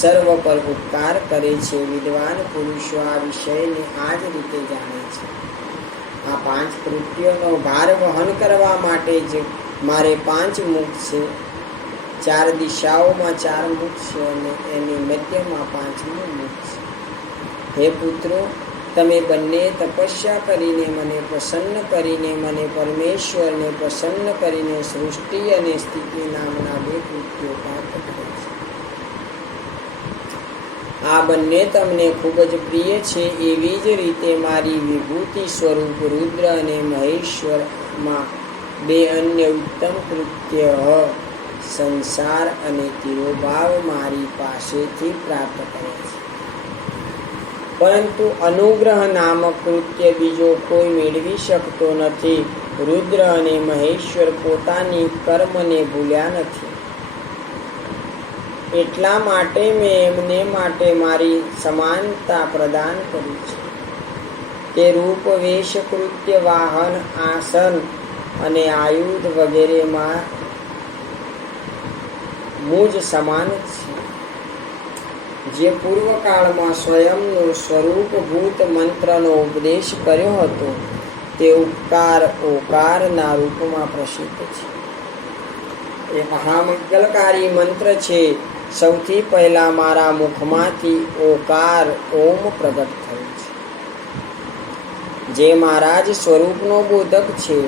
સર્વ પર ઉપકાર કરે છે. વિદ્વાન પુરુષો આ વિષયને આ જ રીતે જાણે છે. આ 5 કૃત્યોનો ભાર વહન કરવા માટે જ મારે 5 મુખ છે. 4 દિશાઓમાં 4 મુખ છે અને એની મધ્યમાં 5મું મુખ છે. હે પુત્રો, તમે બંને તપસ્યા કરીને મને પ્રસન્ન કરીને મને પરમેશ્વરને પ્રસન્ન કરીને સૃષ્ટિ અને સ્થિતિ નામના 2 કૃત્યો પ્રાપ્ત કરે છે. આ બંને તમને ખૂબ જ પ્રિય છે. એવી જ રીતે મારી વિભૂતિ સ્વરૂપ રુદ્ર અને મહેશ્વરમાં 2 અન્ય ઉત્તમ કૃત્ય સંસાર અને તિરોભાવ મારી પાસેથી પ્રાપ્ત કરે છે. પરંતુ અનુગ્રહ નામક કૃત્ય બીજો કોઈ મેળવી શકતો નથી. રુદ્ર અને મહેશ્વર પોતાની કર્મને ભૂલ્યા નથી. એટલા માટે મેં એમને માટે મારી સમાનતા પ્રદાન કરી છે. તે રૂપ, વેશ, કૃત્ય, વાહન, આસન અને આયુધ વગેરેમાં મુજ સમાન છે. જે પૂર્વકાળમાં સ્વયંનું સ્વરૂપભૂત મંત્રનો ઉપદેશ કર્યો હતો તે ઉપકાર ઓકારના રૂપમાં પ્રસિદ્ધ છે. એ મહામંગલકારી મંત્ર છે. સૌથી પહેલા મારા મુખમાંથી ઓકાર ઓમ પ્રગટ થયો છે, જે મારા જ સ્વરૂપનો બોધક છે,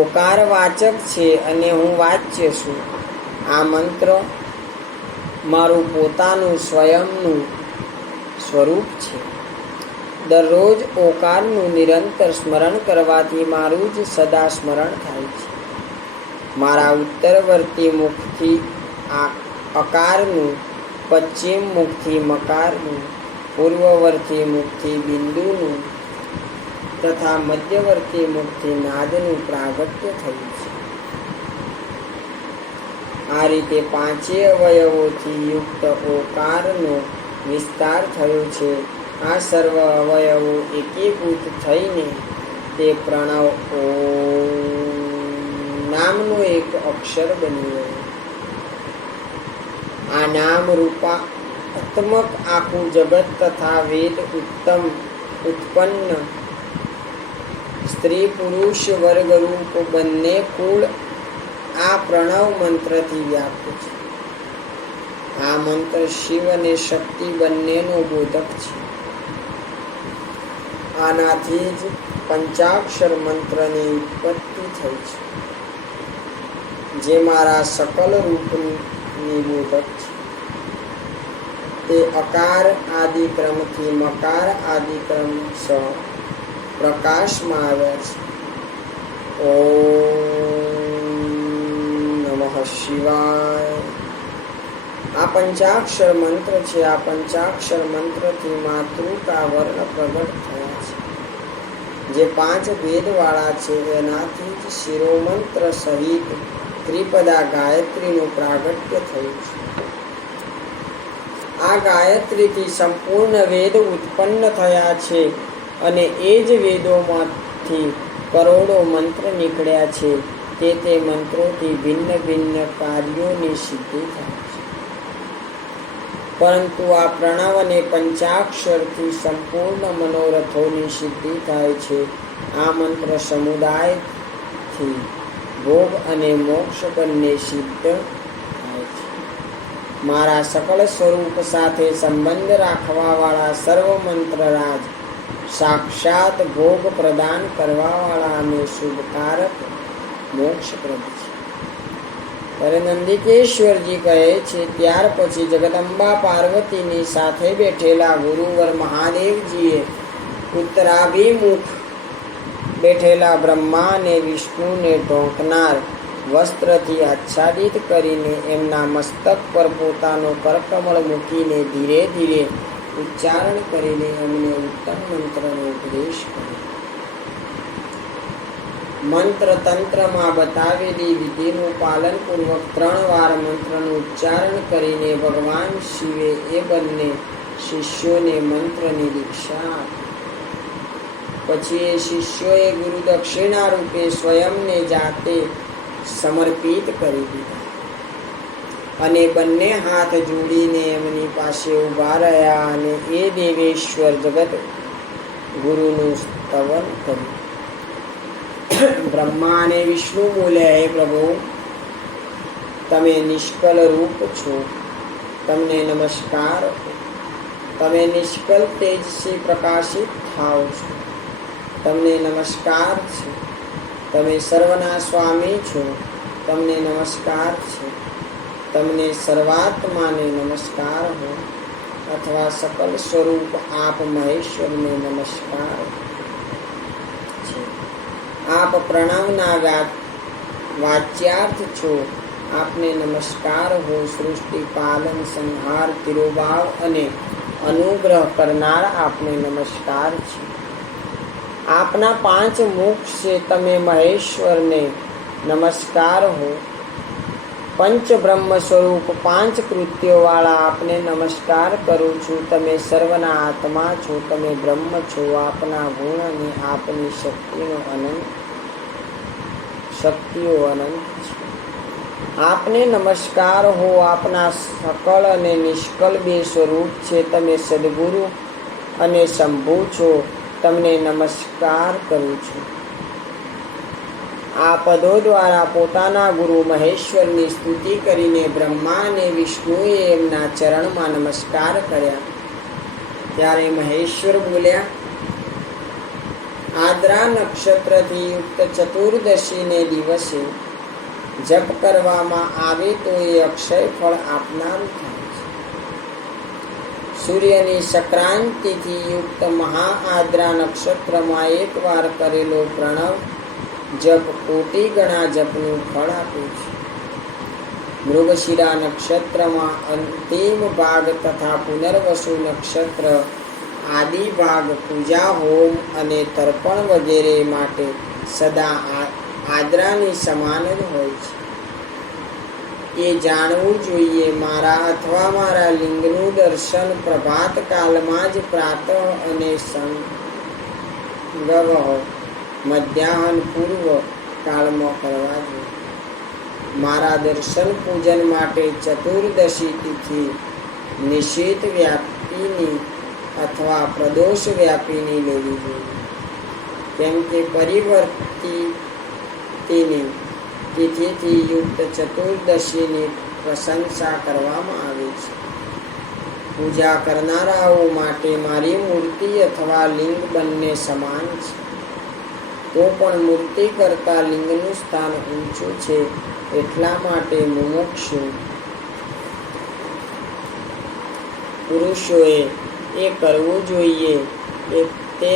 ઓકાર વાચક છે અને હું વાચ્ય છું. આ મંત્ર મારું પોતાનું સ્વયંનું સ્વરૂપ છે. દરરોજ ઓકારનું નિરંતર સ્મરણ કરવાથી મારું જ સદા સ્મરણ થાય છે. મારા ઉત્તરવર્તી મુખથી અકારનું, પશ્ચિમ મુખથી મકારનું, પૂર્વવર્તી મુખથી બિંદુનું તથા મધ્યવર્તી મુખથી નાદનું પ્રાગટ્ય થયું છે. આ રીતે 5 અવયવોથી યુક્ત ઓકારનો વિસ્તાર થયો છે. આ સર્વ અવયવો એકીભૂત થઈને તે પ્રણવ ઓમ નામનું એક અક્ષર બની ગયું. આ નામ રૂપાત્મક આખું જગત તથા વેદ ઉત્પન્ન સ્ત્રી પુરુષ વર્ગરૂપ બંને કુળ આ પ્રણવ મંત્રથી વ્યાપ્ત છે. આ મંત્ર શિવ અને શક્તિ બંનેનો બોધક છે. આનાથી જ પંચાક્ષર મંત્રની ઉત્પત્તિ થઈ છે, જે મારા સકલ રૂપની બોધક છે. તે અકાર આદિ ક્રમથી મકાર આદિ ક્રમ પ્રકાશમાં આવ્યા છે. ઓમ નમઃ શિવાય. આ પંચાક્ષર મંત્ર છે. આ પંચાક્ષર મંત્રથી માતૃકા વર્ણ પ્રગટ થયા છે, જે 5 વેદવાળા છે. એનાથી જ શિરોમંત્ર સહિત ત્રિપદા ગાયત્રીનું પ્રાગટ્ય થયું છે. આ ગાયત્રીથી સંપૂર્ણ વેદ ઉત્પન્ન થયા છે અને એ જ વેદોમાંથી કરોડો મંત્ર નીકળ્યા છે. તે મંત્રોથી ભિન્ન ભિન્ન કાર્યોની સિદ્ધિ થાય છે. પરંતુ આ પ્રણવ અને પંચાક્ષરથી સંપૂર્ણ મનોરથોની સિદ્ધિ થાય છે. આ મંત્ર સમુદાયથી ભોગ અને મોક્ષ બંને સિદ્ધ થાય છે. મારા સકળ સ્વરૂપ સાથે સંબંધ રાખવાવાળા સર્વ મંત્રરાજ સાક્ષાત ભોગ પ્રદાન કરવાવાળા અને શુભકારક મોક્ષપ્રદ છે. ત્યારે નંદિકેશ્વરજી કહે છે, ત્યાર પછી જગદંબા પાર્વતીની સાથે બેઠેલા ગુરુવર મહાદેવજીએ ઉત્તરાભિમુખ બેઠેલા બ્રહ્મા અને વિષ્ણુને ઢોંકનાર વસ્ત્રથી આચ્છાદિત કરીને એમના મસ્તક પર પોતાનો કરકમળ મૂકીને ધીરે ધીરે ઉચ્ચારણ કરીને અમને ઉત્તમ મંત્રનો ઉપદેશ કર્યો. મંત્ર તંત્રમાં બતાવેલી વિધિનું પાલનપૂર્વક 3 વાર મંત્રનું ઉચ્ચારણ કરીને ભગવાન શિવે એ બંને શિષ્યોને મંત્રની દીક્ષા આપી. પછી એ શિષ્યોએ ગુરુ દક્ષિણા રૂપે સ્વયંને જાતે સમર્પિત કરી દીધા અને બંને હાથ જોડીને એમની પાસે ઊભા રહ્યા અને એ દેવેશ્વર જગત ગુરુનું સ્તવન કર્યું. બ્રહ્મા અને વિષ્ણુ બોલ્યા, હે પ્રભુ, તમે નિષ્કલ રૂપ છો, તમને નમસ્કાર. તમે નિષ્કલ તેજથી પ્રકાશિત થાઓ છો, તમને નમસ્કાર છે. તમે સર્વના સ્વામી છો, તમને નમસ્કાર છે. તમને સર્વાત્માને નમસ્કાર હો, અથવા સકલ સ્વરૂપ આપ મહેશ્વરને નમસ્કાર છે. આપ પ્રણવના વાચ્યાર્થ છો, આપને નમસ્કાર હો. સૃષ્ટિ પાલન સંહાર તિરોભાવ અને અનુગ્રહ કરનાર આપને નમસ્કાર છે. આપના 5 મુખ છે, તમે મહેશ્વરને નમસ્કાર હો. પંચ બ્રહ્મ સ્વરૂપ 5 કૃત્યો વાળા આપને નમસ્કાર કરું છું. તમે સર્વના આત્મા છો, તમે બ્રહ્મ છો. આપના ગુણ અને આપની શક્તિઓ અનંત છે. આપને નમસ્કાર હો. આપના સકળ અને નિષ્કળ 2 સ્વરૂપ છે. તમે સદગુરુ અને શંભુ છો, તમને નમસ્કાર કરું છું. આ પદો દ્વારા પોતાના ગુરુ મહેશ્વરની સ્તુતિ કરીને બ્રહ્મા અને વિષ્ણુએ એમના ચરણમાં નમસ્કાર કર્યા. ત્યારે મહેશ્વર બોલ્યા, આદ્રા નક્ષત્રથી યુક્ત ચતુર્દશીને દિવસે જપ કરવામાં આવે તો એ અક્ષય ફળ આપનારું થાય છે. સૂર્યની સંક્રાંતિથી યુક્ત મહાઆદ્રા નક્ષત્રમાં 1 વાર કરેલો પ્રણવ જપ કોટી ગણા જપનું ફળ આપે છે. મૃગશિરા નક્ષત્રમાં અંતિમ ભાગ તથા પુનર્વસુ નક્ષત્ર આદિ ભાગ પૂજા, હોમ અને તર્પણ વગેરે માટે સદા આદ્રાની સમાન જ હોય છે. એ જાણવું જોઈએ, મારા અથવા મારા લિંગનું દર્શન પ્રભાત કાલમાં જ પ્રાતઃ અને સંગવ મધ્યાહન પૂર્વ કાળમાં કરવા જોઈએ. મારા દર્શન પૂજન માટે ચતુર્દશી તિથિ નિશિત વ્યાપીની અથવા પ્રદોષ વ્યાપીની લેવી જોઈએ, કેમ કે પરિવર્તિની તિથિથી યુક્ત ચતુર્દશીની પ્રશંસા કરવામાં આવે છે. પૂજા કરનારાઓ માટે મારી મૂર્તિ અથવા લિંગ બંને સમાન છે. તો પણ મૂર્તિ કરતાં લિંગનું સ્થાન ઊંચું છે, એટલા માટે મુમુક્ષુ પુરુષોએ એ કરવું જોઈએ. તે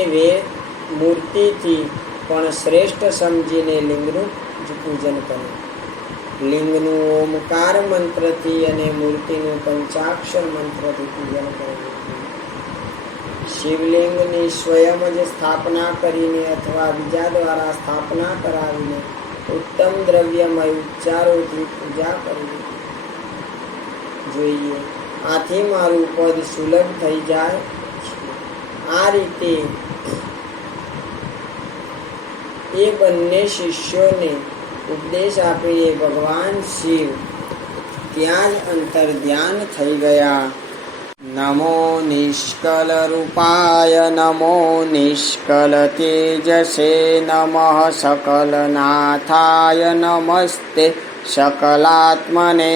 મૂર્તિથી પણ શ્રેષ્ઠ સમજીને લિંગનું જ પૂજન કરે. લિંગનું ઓમકાર મંત્રથી અને મૂર્તિનું પંચાક્ષર મંત્રથી પૂજન કરવું. શિવલિંગની સ્વયં જ સ્થાપના કરીને અથવા બીજા દ્વારા સ્થાપના કરાવીને ઉત્તમ દ્રવ્યમય ઉચ્ચારોથી પૂજા કરવી જોઈએ. આથી મારું પદ સુલભ થઈ જાય છે. આ રીતે એ બંને શિષ્યોને ઉપદેશ આપીને ભગવાન શિવ ત્યાં જ અંતર ધ્યાન થઈ ગયા. નમો નિષ્કલ રૂપાય નમો નિષ્કલ તેજસે નમઃ સકલ નાથાય નમસ્તે સકલાત્મને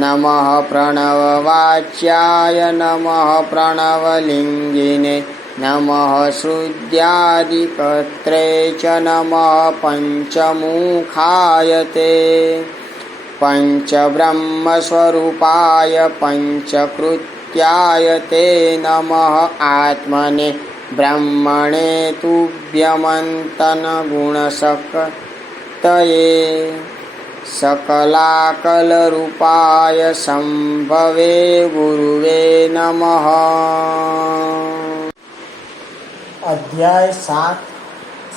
નમઃ પ્રણવ વાચ્યાય નમઃ પ્રણવલિંગિને નમઃ શ્રુત્યાદિકર્ત્રે ચ નમઃ પંચમુખાય તે પંચબ્રહ્મ સ્વરૂપાય પંચકૃત્યાય તે નમઃ આત્મને બ્રહ્મણે તુભ્યમંતન ગુણશક્તયે सकलाकलरूपाय संभवे गुरुवे नमः। અધ્યાય 7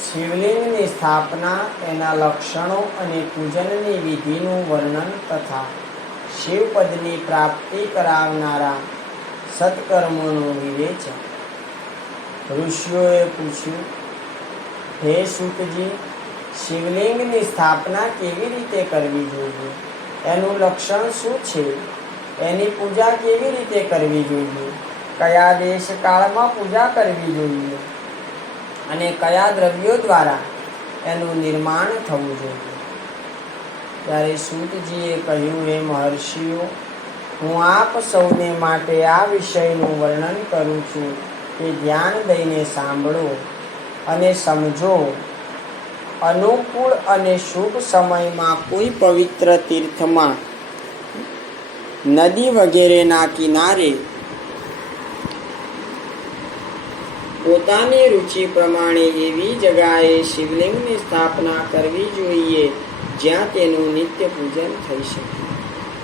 શિવલિંગની સ્થાપના, તેના લક્ષણો અને પૂજનની વિધિનું વર્ણન તથા શિવપદની પ્રાપ્તિ કરાવનારા સત્કર્મોનું વિવેચન. ઋષિઓએ પૂછ્યું, હે સૂતજી, શિવલિંગની સ્થાપના કેવી રીતે કરવી જોઈએ? એનું લક્ષણ શું છે? એની પૂજા કેવી રીતે કરવી જોઈએ? કયા દેશકાળમાં પૂજા કરવી જોઈએ? અને કયા દ્રવ્યો દ્વારા એનું નિર્માણ થવું જોઈએ? ત્યારે સૂતજીએ કહ્યું, હે મહર્ષિઓ, હું આપ સૌને માટે આ વિષયનું વર્ણન કરું છું કે ધ્યાન દઈને સાંભળો અને સમજો. અનુકૂળ અને શુભ સમયમાં કોઈ પવિત્ર તીર્થમાં, નદી વગેરેના કિનારે પોતાની રુચિ પ્રમાણે એવી જગાએ શિવલિંગની સ્થાપના કરવી જોઈએ જ્યાં તેનું નિત્ય પૂજન થઈ શકે.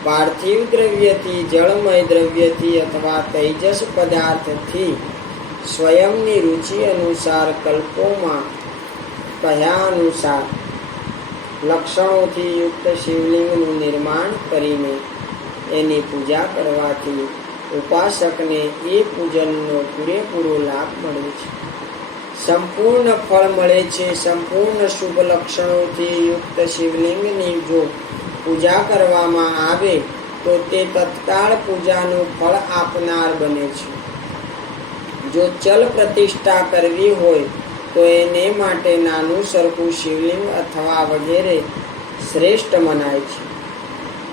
પાર્થિવ દ્રવ્યથી, જળમય દ્રવ્યથી અથવા તૈજસ પદાર્થથી સ્વયંની રુચિ અનુસાર કલ્પોમાં કહ્યા અનુસાર લક્ષણોથી યુક્ત શિવલિંગનું નિર્માણ કરીને એની પૂજા કરવાથી ઉપાસકને એ પૂજનનો પૂરેપૂરો લાભ મળે છે, સંપૂર્ણ ફળ મળે છે. સંપૂર્ણ શુભ લક્ષણોથી યુક્ત શિવલિંગની જો પૂજા કરવામાં આવે તો તે તત્કાળ પૂજાનું ફળ આપનાર બને છે. જો ચલ પ્રતિષ્ઠા કરવી હોય તો એને માટે નાનું સરખું શિવલિંગ અથવા વગેરે શ્રેષ્ઠ મનાય છે.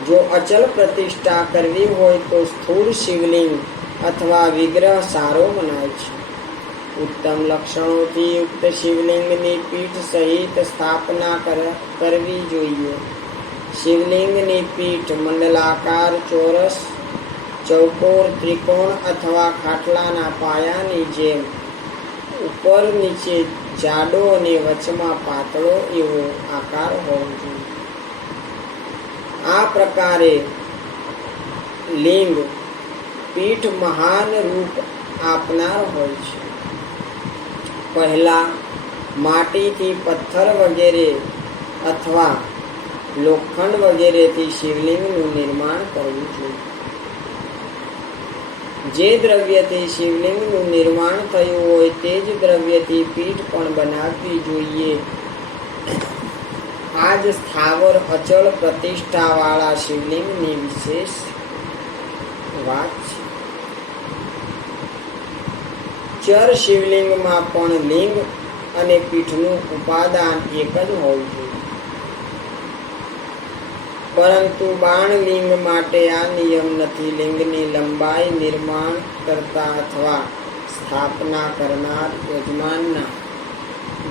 જો અચલ પ્રતિષ્ઠા કરવી હોય તો સ્થૂળ શિવલિંગ અથવા વિગ્રહ સારો મનાય છે. ઉત્તમ લક્ષણોથી યુક્ત શિવલિંગની પીઠ સહિત સ્થાપના કરવી જોઈએ. શિવલિંગની પીઠ મંડલાકાર, ચોરસ, ચૌકોર, ત્રિકોણ અથવા ખાટલાના પાયાની જેમ ઉપર નીચે જાડો અને વચમાં પાતળો એવો આકાર હોવો જોઈએ. આ પ્રકારે લિંગ પીઠ મહાન રૂપ આપનાર હોય છે. પહેલા માટીથી, પથ્થર વગેરે અથવા લોખંડ વગેરેથી શિવલિંગનું નિર્માણ કરવું જોઈએ. જે દ્રવ્યથી શિવલિંગનું નિર્માણ થયું હોય તે જ દ્રવ્યથી પીઠ પણ બનાવવી જોઈએ. આ જ સ્થાવર અચળ પ્રતિષ્ઠાવાળા શિવલિંગની વિશેષ વાત છે. ચર શિવલિંગમાં પણ લિંગ અને પીઠનું ઉપાદાન એક જ હોવું જોઈએ. પરંતુ બાણલિંગ માટે આ નિયમ નથી. લિંગની લંબાઈ નિર્માણ કરતા અથવા સ્થાપના કરનાર યજમાનના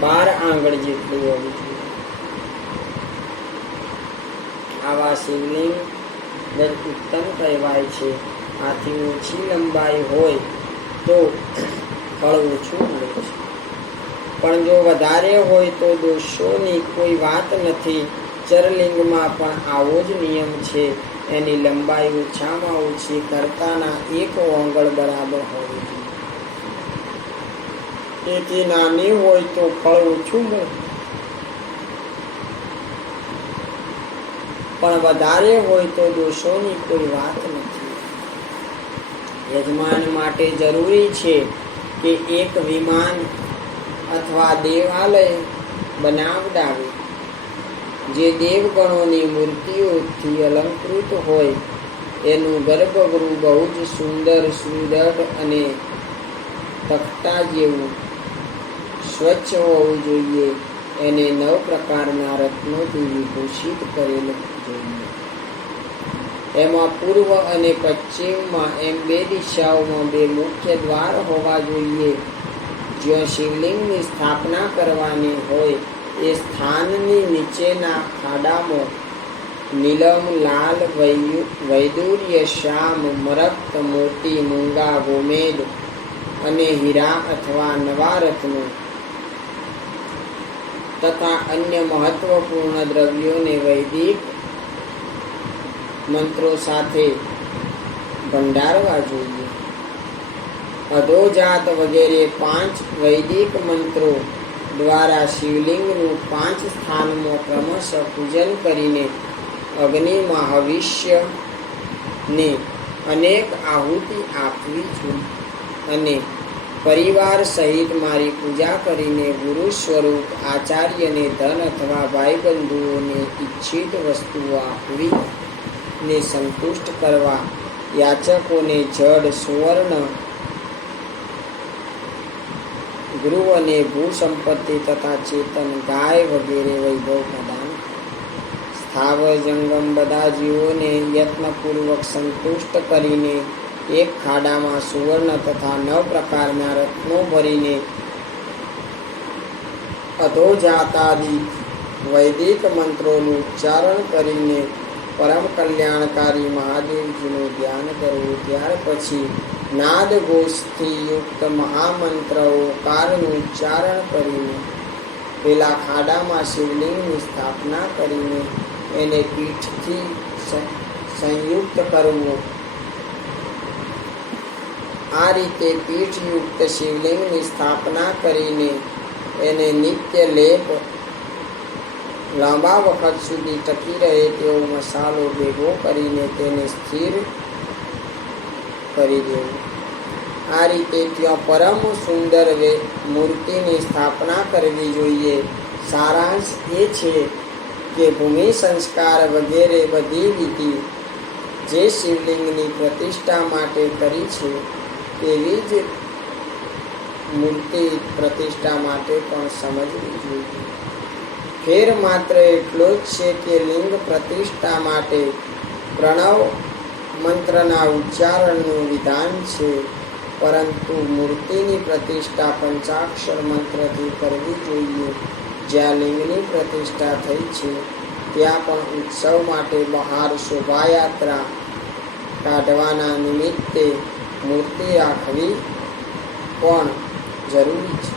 12 આંગળ જેટલી હોવી જોઈએ. આવા શિવલિંગ જ ઉત્તમ કહેવાય છે. આથી ઓછી લંબાઈ હોય તો ફળ ઓછું મળે છે, પણ જો વધારે હોય તો દોષોની કોઈ વાત નથી. ચરલિંગમાં પણ આવો જ નિયમ છે. એની લંબાઈ ઓછામાં ઓછી કરતાના 1 આંગળ બરાબર હોવી જોઈએ. તેથી નાની હોય તો ફળ ઓછું મળે, પણ વધારે હોય તો દોષોની કોઈ વાત નથી. યજમાન માટે જરૂરી છે કે એક વિમાન અથવા દેવાલય બનાવડાવે જે દેવગણોની મૂર્તિઓથી અલંકૃત હોય. એનું ગર્ભગૃહ બહુ જ સુંદર, સુદૃઢ અને તખ્તા જેવું સ્વચ્છ હોવું જોઈએ. એને 9 પ્રકારના રત્નોથી વિભૂષિત કરેલું જોઈએ. એમાં પૂર્વ અને પશ્ચિમમાં એમ 2 દિશાઓમાં 2 મુખ્ય દ્વાર હોવા જોઈએ. જ્યાં શિવલિંગની સ્થાપના કરવાની હોય એ સ્થાનની નીચેના ખાડામાં નીલમ, લાલ, વૈદુર્ય, શ્યામ, મરક્ત, મોતી, મૂંગા, ગોમેદ અને હીરા અથવા નવા રત્નો તથા અન્ય મહત્વપૂર્ણ દ્રવ્યોને વૈદિક મંત્રો સાથે ભંડારવા જોઈએ. અધોજાત વગેરે 5 વૈદિક મંત્રો દ્વારા શિવલિંગનું 5 સ્થાનમાં ક્રમશઃ પૂજન કરીને અગ્નિમાં હવિષ્યને અનેક આહુતિ આપવી જોઈએ અને પરિવાર સહિત મારી પૂજા કરીને ગુરુ સ્વરૂપ આચાર્યને ધન અથવા ભાઈબંધુઓને ઈચ્છિત વસ્તુઓ આપવી ને સંતુષ્ટ કરવા, યાચકોને જડ, સુવર્ણ, ગૃહ અને ભૂસંપત્તિ તથા ચેતન ગાય વગેરે વૈભવ પ્રદાન, સ્થાવર જંગમ બધા જીવોને યત્નપૂર્વક સંતુષ્ટ કરીને એક ખાડામાં સુવર્ણ તથા 9 પ્રકારના રત્નો ભરીને અધોજાતાદિ વૈદિક મંત્રોનું ઉચ્ચારણ કરીને પરમ કલ્યાણકારી મહાદેવજીનું ધ્યાન કરવું. ત્યાર પછી નાદ ઘોષથી યુક્ત મહામંત્ર ઓકારનું ઉચ્ચારણ કરીને પેલા ખાડામાં શિવલિંગની સ્થાપના કરીને એને પીઠથી સંયુક્ત કરવું. આ રીતે પીઠયુક્ત શિવલિંગની સ્થાપના કરીને એને નિત્ય લેપ લાંબા વખત સુધી ટકી રહે તેવો મસાલો ભેગો કરીને તેને સ્થિર કરી દેવું. આ રીતે ત્યાં પરમ સુંદર મૂર્તિની સ્થાપના કરવી જોઈએ. સારાંશ એ છે કે ભૂમિ સંસ્કાર વગેરે બધી વિધિ જે શિવલિંગની પ્રતિષ્ઠા માટે કરી છે તેવી જ મૂર્તિ પ્રતિષ્ઠા માટે પણ સમજવી જોઈએ. ફેર માત્ર એટલો જ છે કે લિંગ પ્રતિષ્ઠા માટે પ્રણવ મંત્રના ઉચ્ચારણનું વિધાન છે, પરંતુ મૂર્તિની પ્રતિષ્ઠા પંચાક્ષર મંત્રથી કરવી જોઈએ. જ્યાં લિંગની પ્રતિષ્ઠા થઈ છે ત્યાં પણ ઉત્સવ માટે બહાર શોભાયાત્રા કાઢવાના નિમિત્તે મૂર્તિ રાખવી પણ જરૂરી છે.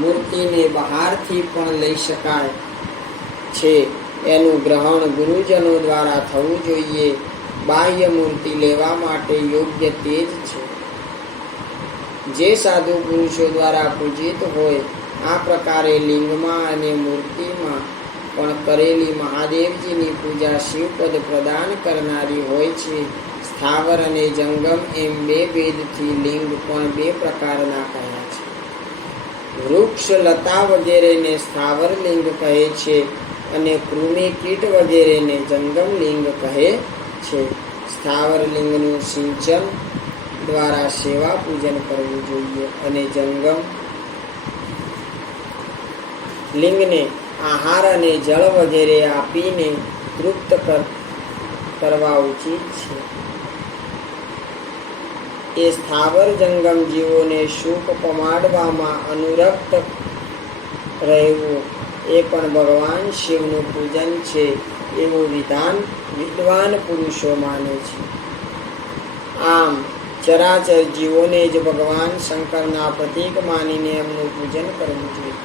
મૂર્તિને બહારથી પણ લઈ શકાય છે. એનું ગ્રહણ ગુરુજનો દ્વારા થવું જોઈએ. બાહ્ય મૂર્તિ લેવા માટે યોગ્ય તે જ છે જે સાધુ પુરુષો દ્વારા પૂજિત હોય. આ પ્રકારે લિંગમાં અને મૂર્તિમાં પણ કરેલી મહાદેવજીની પૂજા શિવપદ પ્રદાન કરનારી હોય છે. સ્થાવર અને જંગમ એમ 2 ભેદથી લિંગ પણ 2 પ્રકારના કહ્યા છે. વૃક્ષ, લતા વગેરેને સ્થાવર લિંગ કહે છે અને કૃમિ, કીટ વગેરેને જંગમ લિંગ કહે છે. સ્થાવર લિંગનું સિંચન દ્વારા સેવા પૂજન કરવું જોઈએ અને જંગમ લિંગને આહાર અને જળ વગેરે આપીને તૃપ્ત કરવા ઉચિત છે. એ સ્થાવર જંગમ જીવોને સુખ પમાડવામાં અનુરક્ત રહેવું એ પણ ભગવાન શિવનું પૂજન છે એવું વિદ્વાન પુરુષો માને છે. આમ ચરાચર જીવોને જ ભગવાન શંકરના પ્રતીક માનીને એમનું પૂજન કરવું જોઈએ.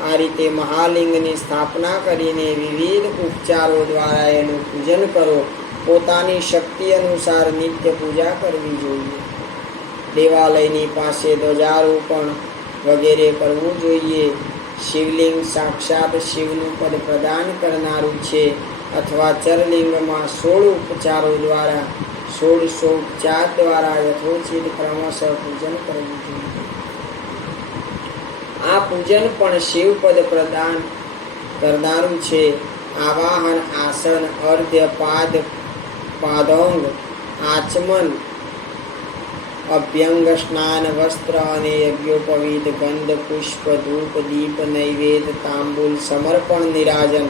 આ રીતે મહાલિંગની સ્થાપના કરીને વિવિધ ઉપચારો દ્વારા એનું પૂજન કરો. પોતાની શક્તિ અનુસાર નિત્ય પૂજા કરવી જોઈએ. દેવાલયની પાસે ધ્વજારોપણ વગેરે કરવું જોઈએ. શિવલિંગ સાક્ષાત શિવનું પદ પ્રદાન કરનારું છે અથવા ચરલિંગમાં 16 ઉપચારો દ્વારા 16 દ્વારા યથોચિત ક્રમશઃ પૂજન કરવું જોઈએ. આ પૂજન પણ શિવપદ પ્રદાન કરનારું છે. આવાહન, આસન, અર્ધ્ય, પાદોંગ, આચમન, અભ્યંગ, સ્નાન, વસ્ત્ર અને યજ્ઞોપવિત, ગંધ, પુષ્પ, ધૂપ, દીપ, નૈવેદ્ય, તાંબૂલ, સમર્પણ, નિરાજન,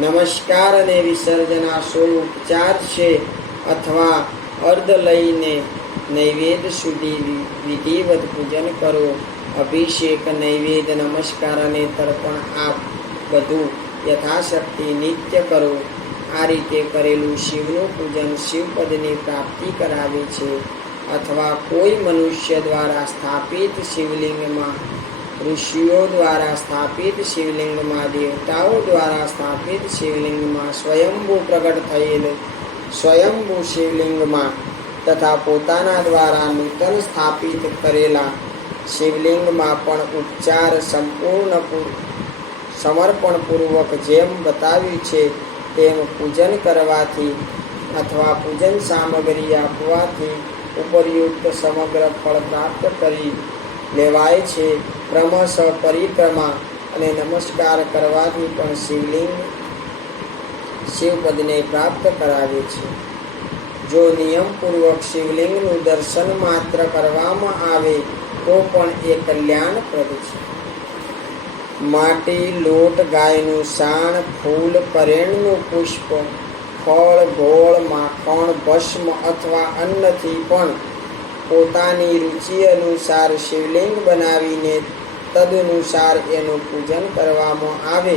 નમસ્કાર અને વિસર્જન આ 16 ઉપચાર છે. અથવા અર્ધ લઈને નૈવેદ્ય સુધી વિધિવત પૂજન કરો. અભિષેક, નૈવેદ્ય, નમસ્કાર અને તર્પણ આ બધું યથાશક્તિ નિત્ય કરો. આ રીતે કરેલું શિવનું પૂજન શિવપદની પ્રાપ્તિ કરાવે છે. અથવા કોઈ મનુષ્ય દ્વારા સ્થાપિત શિવલિંગમાં ઋષિઓ દ્વારા સ્થાપિત શિવલિંગમાં, દેવતાઓ દ્વારા સ્થાપિત શિવલિંગમાં, સ્વયંભૂ પ્રગટ થયેલ સ્વયંભૂ શિવલિંગમાં તથા પોતાના દ્વારા નૂતન સ્થાપિત કરેલા શિવલિંગમાં પણ ઉપચાર સંપૂર્ણ સમર્પણપૂર્વક જેમ બતાવ્યું છે તેમ પૂજન કરવાથી અથવા પૂજન સામગ્રી આપવાથી ઉપરયુક્ત સમગ્ર ફળ પ્રાપ્ત કરી લેવાય છે. ક્રમશઃ પરિક્રમા અને નમસ્કાર કરવાથી પણ શિવપદને પ્રાપ્ત કરાવે છે. જો નિયમપૂર્વક શિવલિંગનું દર્શન માત્ર કરવામાં આવે તો પણ એ કલ્યાણપ્રદ છે. માટી, લોટ, ગાયનું સાણ, ફૂલ, કરેણનું પુષ્પ, ફળ, ગોળ, માખણ, ભસ્મ અથવા અન્નથી પણ પોતાની રુચિ અનુસાર શિવલિંગ બનાવીને તદનુસાર એનું પૂજન કરવામાં આવે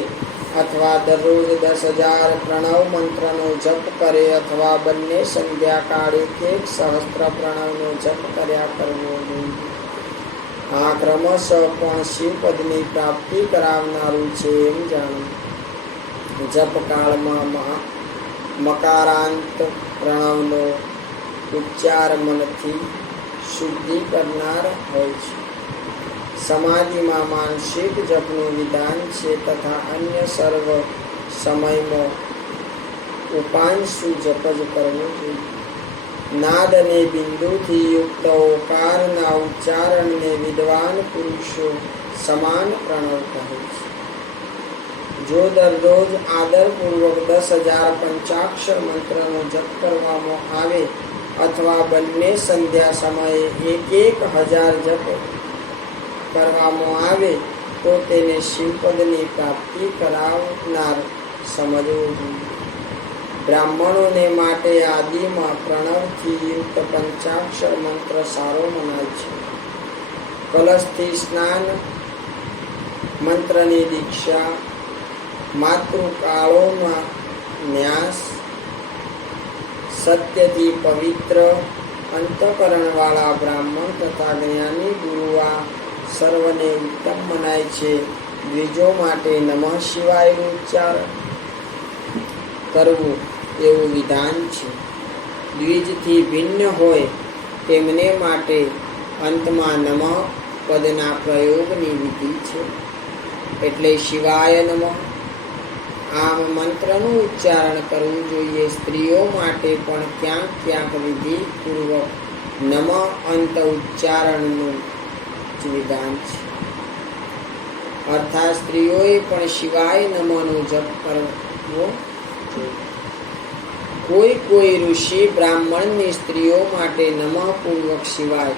અથવા દરરોજ 10,000 પ્રણવ મંત્રનો જપ કરે અથવા બંને સંધ્યાકાળે 1 સહસ્ત્ર પ્રણવનો જપ કર્યા કરવો જોઈએ. આ ક્રમશઃ પણ શિવપદની પ્રાપ્તિ કરાવનારું છે એમ જાણો. જપકાળમાં મકારાંત પ્રણવનો ઉચ્ચાર મનથી શુદ્ધિ કરનાર હોય છે. સમાધિમાં માનસિક જપનું વિધાન છે તથા અન્ય સર્વ સમયમાં ઉપાંશુ જપ જ કરવો જોઈએ. નાદ અને બિંદુથી યુક્ત ઓકારના ઉચ્ચારણને વિદ્વાન પુરુષો સમાન પ્રણવ કહે છે. જો દરરોજ આદરપૂર્વક 10,000 પંચાક્ષર મંત્રનો જપ કરવામાં આવે અથવા બંને સંધ્યા સમયે 1,000 જપ કરવામાં આવે તો તેને શિવપદની પ્રાપ્તિ કરાવનાર સમજવું જોઈએ. બ્રાહ્મણોને માટે આદિમાં પ્રણવથી યુક્ત પંચાક્ષર મંત્ર સારો મનાય છે. કલશથી સ્નાન, મંત્રની દીક્ષા, માતૃકાળોમાં ન્યાસ, સત્યથી પવિત્ર અંતઃકરણવાળા બ્રાહ્મણ તથા જ્ઞાની ગુરુ આ સર્વને ઉત્તમ મનાય છે. દ્વિજો માટે નમઃ શિવાયનું ઉચ્ચારણ કરવું એવું વિધાન છે. દ્વિજથી ભિન્ન હોય તેમને માટે અંતમાં નમઃ પદના પ્રયોગની વિધિ છે. એટલે શિવાય નમઃ આમ મંત્રનું ઉચ્ચારણ કરવું જોઈએ. સ્ત્રીઓ માટે પણ ક્યાંક વિધિપૂર્વક નમઃ અંત ઉચ્ચારણનું જ વિધાન છે. અર્થાત સ્ત્રીઓએ પણ શિવાય નમઃનો જપ કરવો જોઈએ. કોઈ ઋષિ બ્રાહ્મણની સ્ત્રીઓ માટે નમઃ પૂર્વક શિવાય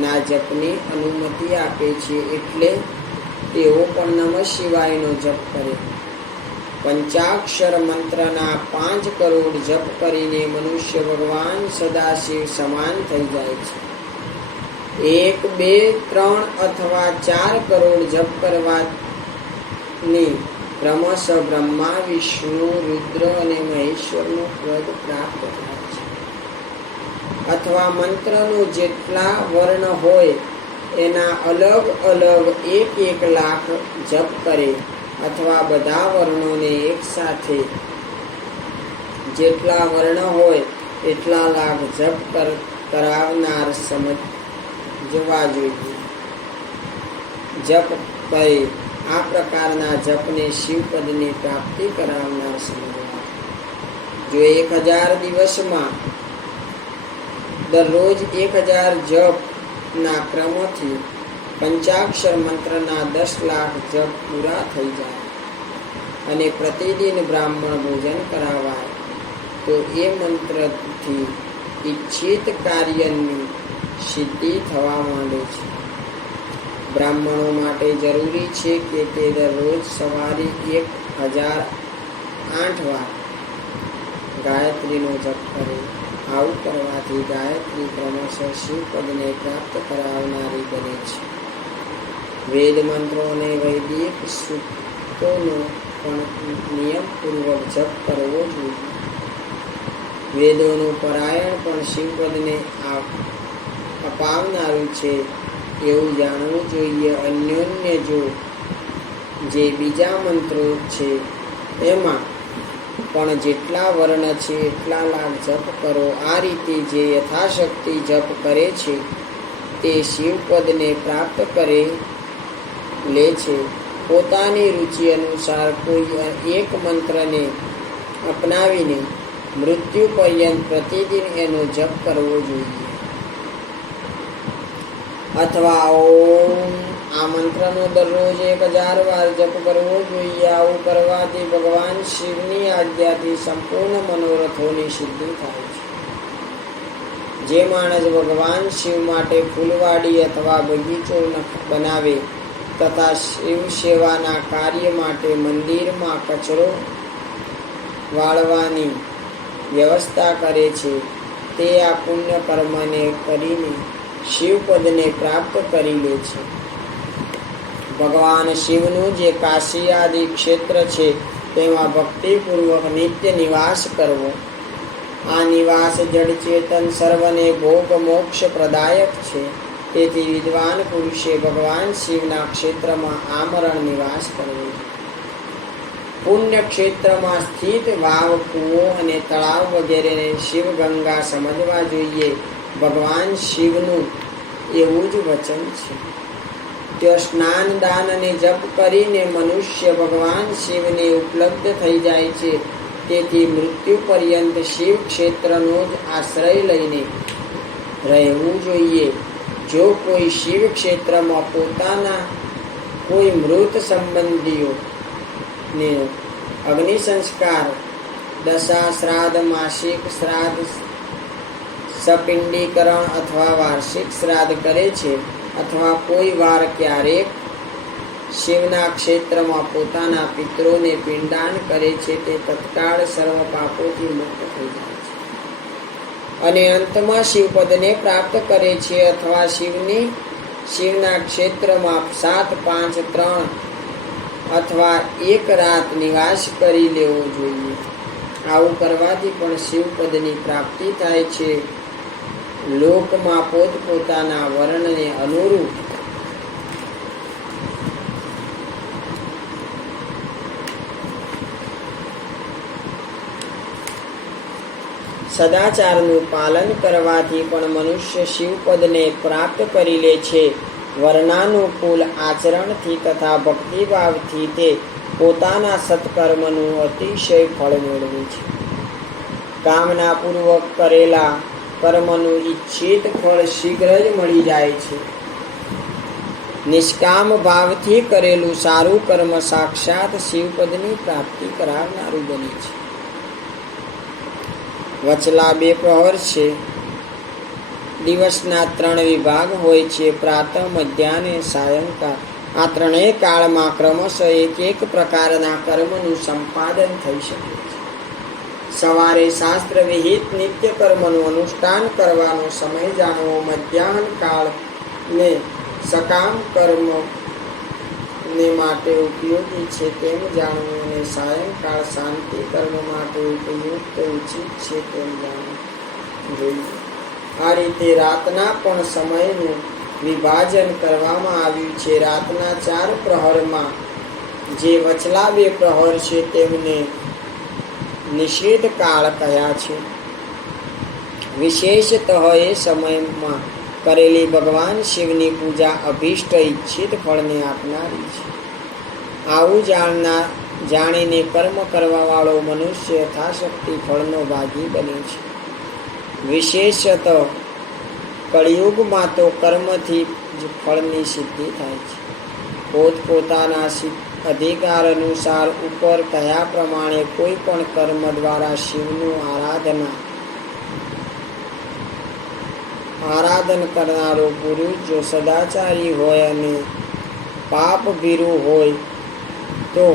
ના જપની અનુમતિ આપે છે. એટલે તેઓ પણ નમઃ શિવાયનો જપ કરે. પંચાક્ષર મંત્રના 5 કરોડ જપ કરીને મનુષ્ય ભગવાન સદાશિવ સમાન થઈ જાય છે. 1, 2, 3 અથવા 4 કરોડ જપ કરવાની ક્રમશઃ બ્રહ્મા, વિષ્ણુ, રુદ્ર અને મહેશ્વરનું પદ પ્રાપ્ત થાય છે. અથવા મંત્રનો જેટલા વર્ણ હોય એના અલગ અલગ 1 લાખ જપ કરે અથવા બધા વર્ણોને એક સાથે જેટલા વર્ણ હોય એટલા લાખ જપ કરાવનાર સમજવા જોઈએ. જપ કરે આ પ્રકારના જપને શિવપદની પ્રાપ્તિ કરાવનાર સમજવા. જો 1000 દિવસમાં દરરોજ 1000 જપના ક્રમથી પંચાક્ષર મંત્રના 10 લાખ જપ પૂરા થઈ જાય અને પ્રતિદિન બ્રાહ્મણ ભોજન કરાવાય તો એ મંત્રથી ઈચ્છિત કાર્યની સિદ્ધિ થવા માંડે છે. બ્રાહ્મણો માટે જરૂરી છે કે તે દરરોજ સવારે 1008 વાર ગાયત્રીનો જપ કરે. આવું કરવાથી ગાયત્રી ક્રમશઃ શિવપદને પ્રાપ્ત કરાવનારી બને છે. વેદ મંત્રો અને વૈદિક સૂક્તોનો પણ નિયમપૂર્વક જપ કરવો જોઈએ. વેદોનું પારાયણ પણ શિવપદને અપાવનારું છે. એવું જાણવું જોઈએ. અન્યોન્ય જે બીજા મંત્રો છે એમાં પણ જેટલા વર્ણ છે એટલા લાખ જપ કરો. આ રીતે જે યથાશક્તિ જપ કરે છે તે શિવપદને પ્રાપ્ત કરે લે છે. પોતાની રુચિ અનુસાર કોઈ એક મંત્રને અપનાવીને મૃત્યુ પર્યંત પ્રતિદિન એનો જપ કરવો જોઈએ. અથવા ઓમ આ મંત્રનો દરરોજ 1000 વાર જપ કરવો જોઈએ. આવું કરવાથી ભગવાન શિવની આજ્ઞાથી સંપૂર્ણ મનોરથોની સિદ્ધિ થાય છે. જે માણસ ભગવાન શિવ માટે ફૂલવાડી અથવા બગીચો બનાવે તથા શિવ સેવાના કાર્ય માટે મંદિરમાં કચરો વાળવાની વ્યવસ્થા કરે છે તે આ પુણ્ય કર્મને કરીને શિવપદને પ્રાપ્ત કરી લે છે. ભગવાન શિવનું જે કાશી આદિ ક્ષેત્ર છે તેમાં ભક્તિપૂર્વક નિત્ય નિવાસ કરવો. આ નિવાસ જડ ચેતન સર્વને ભોગ મોક્ષ પ્રદાયક છે. તેથી વિદ્વાન પુરુષે ભગવાન શિવના ક્ષેત્રમાં આમરણ નિવાસ કરવો. પુણ્ય ક્ષેત્રમાં સ્થિત વાવ, કૂવો અને તળાવ વગેરેને શિવ ગંગા સમજવા જોઈએ. ભગવાન શિવનું એવું જ વચન છે. ત્યાં સ્નાન, દાન અને જપ કરીને મનુષ્ય ભગવાન શિવને ઉપલબ્ધ થઈ જાય છે. તેથી મૃત્યુ પર્યંત શિવ ક્ષેત્રનો જ આશ્રય લઈને રહેવું જોઈએ. જો કોઈ શિવ ક્ષેત્રમાં પોતાના કોઈ મૃત સંબંધીઓને અગ્નિ સંસ્કાર, દશા શ્રાદ્ધ, માસિક શ્રાદ્ધ, સપિંડીકરણ અથવા વાર્ષિક શ્રાદ્ધ કરે છે અથવા કોઈ વાર ક્યારેક શિવના ક્ષેત્રમાં પોતાના પિતરોને પિંડદાન કરે છે તે તત્કાળ સર્વ પાપોથી મુક્ત થઈ જાય છે અને અંતમાં શિવપદને પ્રાપ્ત કરે છે. અથવા શિવના ક્ષેત્રમાં 7, 5, 3 અથવા 1 રાત નિવાસ કરી લેવો જોઈએ. આવું કરવાથી પણ શિવપદની પ્રાપ્તિ થાય છે. લોકમાં પોતપોતાના વર્ણને અનુરૂપ સદાચારનું પાલન કરવાથી પણ મનુષ્ય શિવપદને પ્રાપ્ત કરી લે છે. વર્ણાનુકૂળ આચરણથી તથા ભક્તિભાવથી તે પોતાના સત્કર્મનું અતિશય ફળ મેળવે છે. કામનાપૂર્વક કરેલા કર્મનું ઈચ્છિત ફળ શીઘ્ર જ મળી જાય છે. નિષ્કામ ભાવથી કરેલું સારું કર્મ સાક્ષાત શિવપદની પ્રાપ્તિ કરાવનારું બને છે. વચલા 2 પ્રહર છે. દિવસના 3 વિભાગ હોય છે: પ્રાતઃ, મધ્યાહ્ન અને સાયંકાળ. આ ત્રણેય કાળમાં ક્રમશઃ એક પ્રકારના કર્મનું સંપાદન થઈ શકે છે. સવારે શાસ્ત્ર વિહિત નિત્ય કર્મનું અનુષ્ઠાન કરવાનો સમય જાણવો, મધ્યાહ્ન કાળને સકામ કર્મ ને માટે ઉપયોગી છે તેમ જાણવું અને સાયંકાળ શાંતિ કર્મ માટે ઉપયુક્ત ઉચિત છે તેમ જાણવું જોઈએ. આ રીતે રાતના પણ સમયનું વિભાજન કરવામાં આવ્યું છે. રાતના 4 પ્રહરમાં જે વચલા 2 પ્રહર છે તેમને નિષેધ કાળ કહ્યા છે. વિશેષતઃ એ સમયમાં કરેલી ભગવાન શિવની પૂજા અભીષ્ટ ઈચ્છિત ફળને આપનારી છે. આવું જાણીને કર્મ કરવાવાળો મનુષ્ય યથાશક્તિ ફળનો ભાગી બને છે. વિશેષતઃ કળિયુગમાં તો કર્મથી જ ફળની સિદ્ધિ થાય છે. પોતપોતાના અધિકાર અનુસાર ઉપર કહ્યા પ્રમાણે કોઈ પણ કર્મ દ્વારા શિવનું આરાધન કરનારો પુરુષ જો સદાચારી હોય અને પાપ ભીરુ હોય તો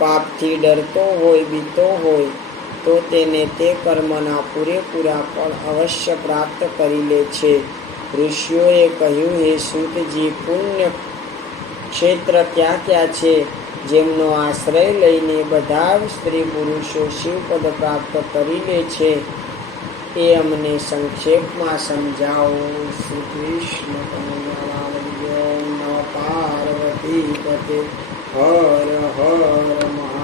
પાપથી ડરતો હોય, બીતો હોય તો તેને તે કર્મના પૂરેપૂરા ફળ અવશ્ય પ્રાપ્ત કરી લે છે. ઋષિઓએ કહ્યું, હે સૂતજી, પુણ્ય ક્ષેત્ર ક્યાં ક્યાં છે જેમનો આશ્રય લઈને બધા સ્ત્રી પુરુષો શિવપદ પ્રાપ્ત કરી લે છે એ અમને સંક્ષેપમાં સમજાવો. શ્રી કૃષ્ણ કનૈયાલાલ વિજય. નમઃ પાર્વતી પતે. હર હર મહાદેવ.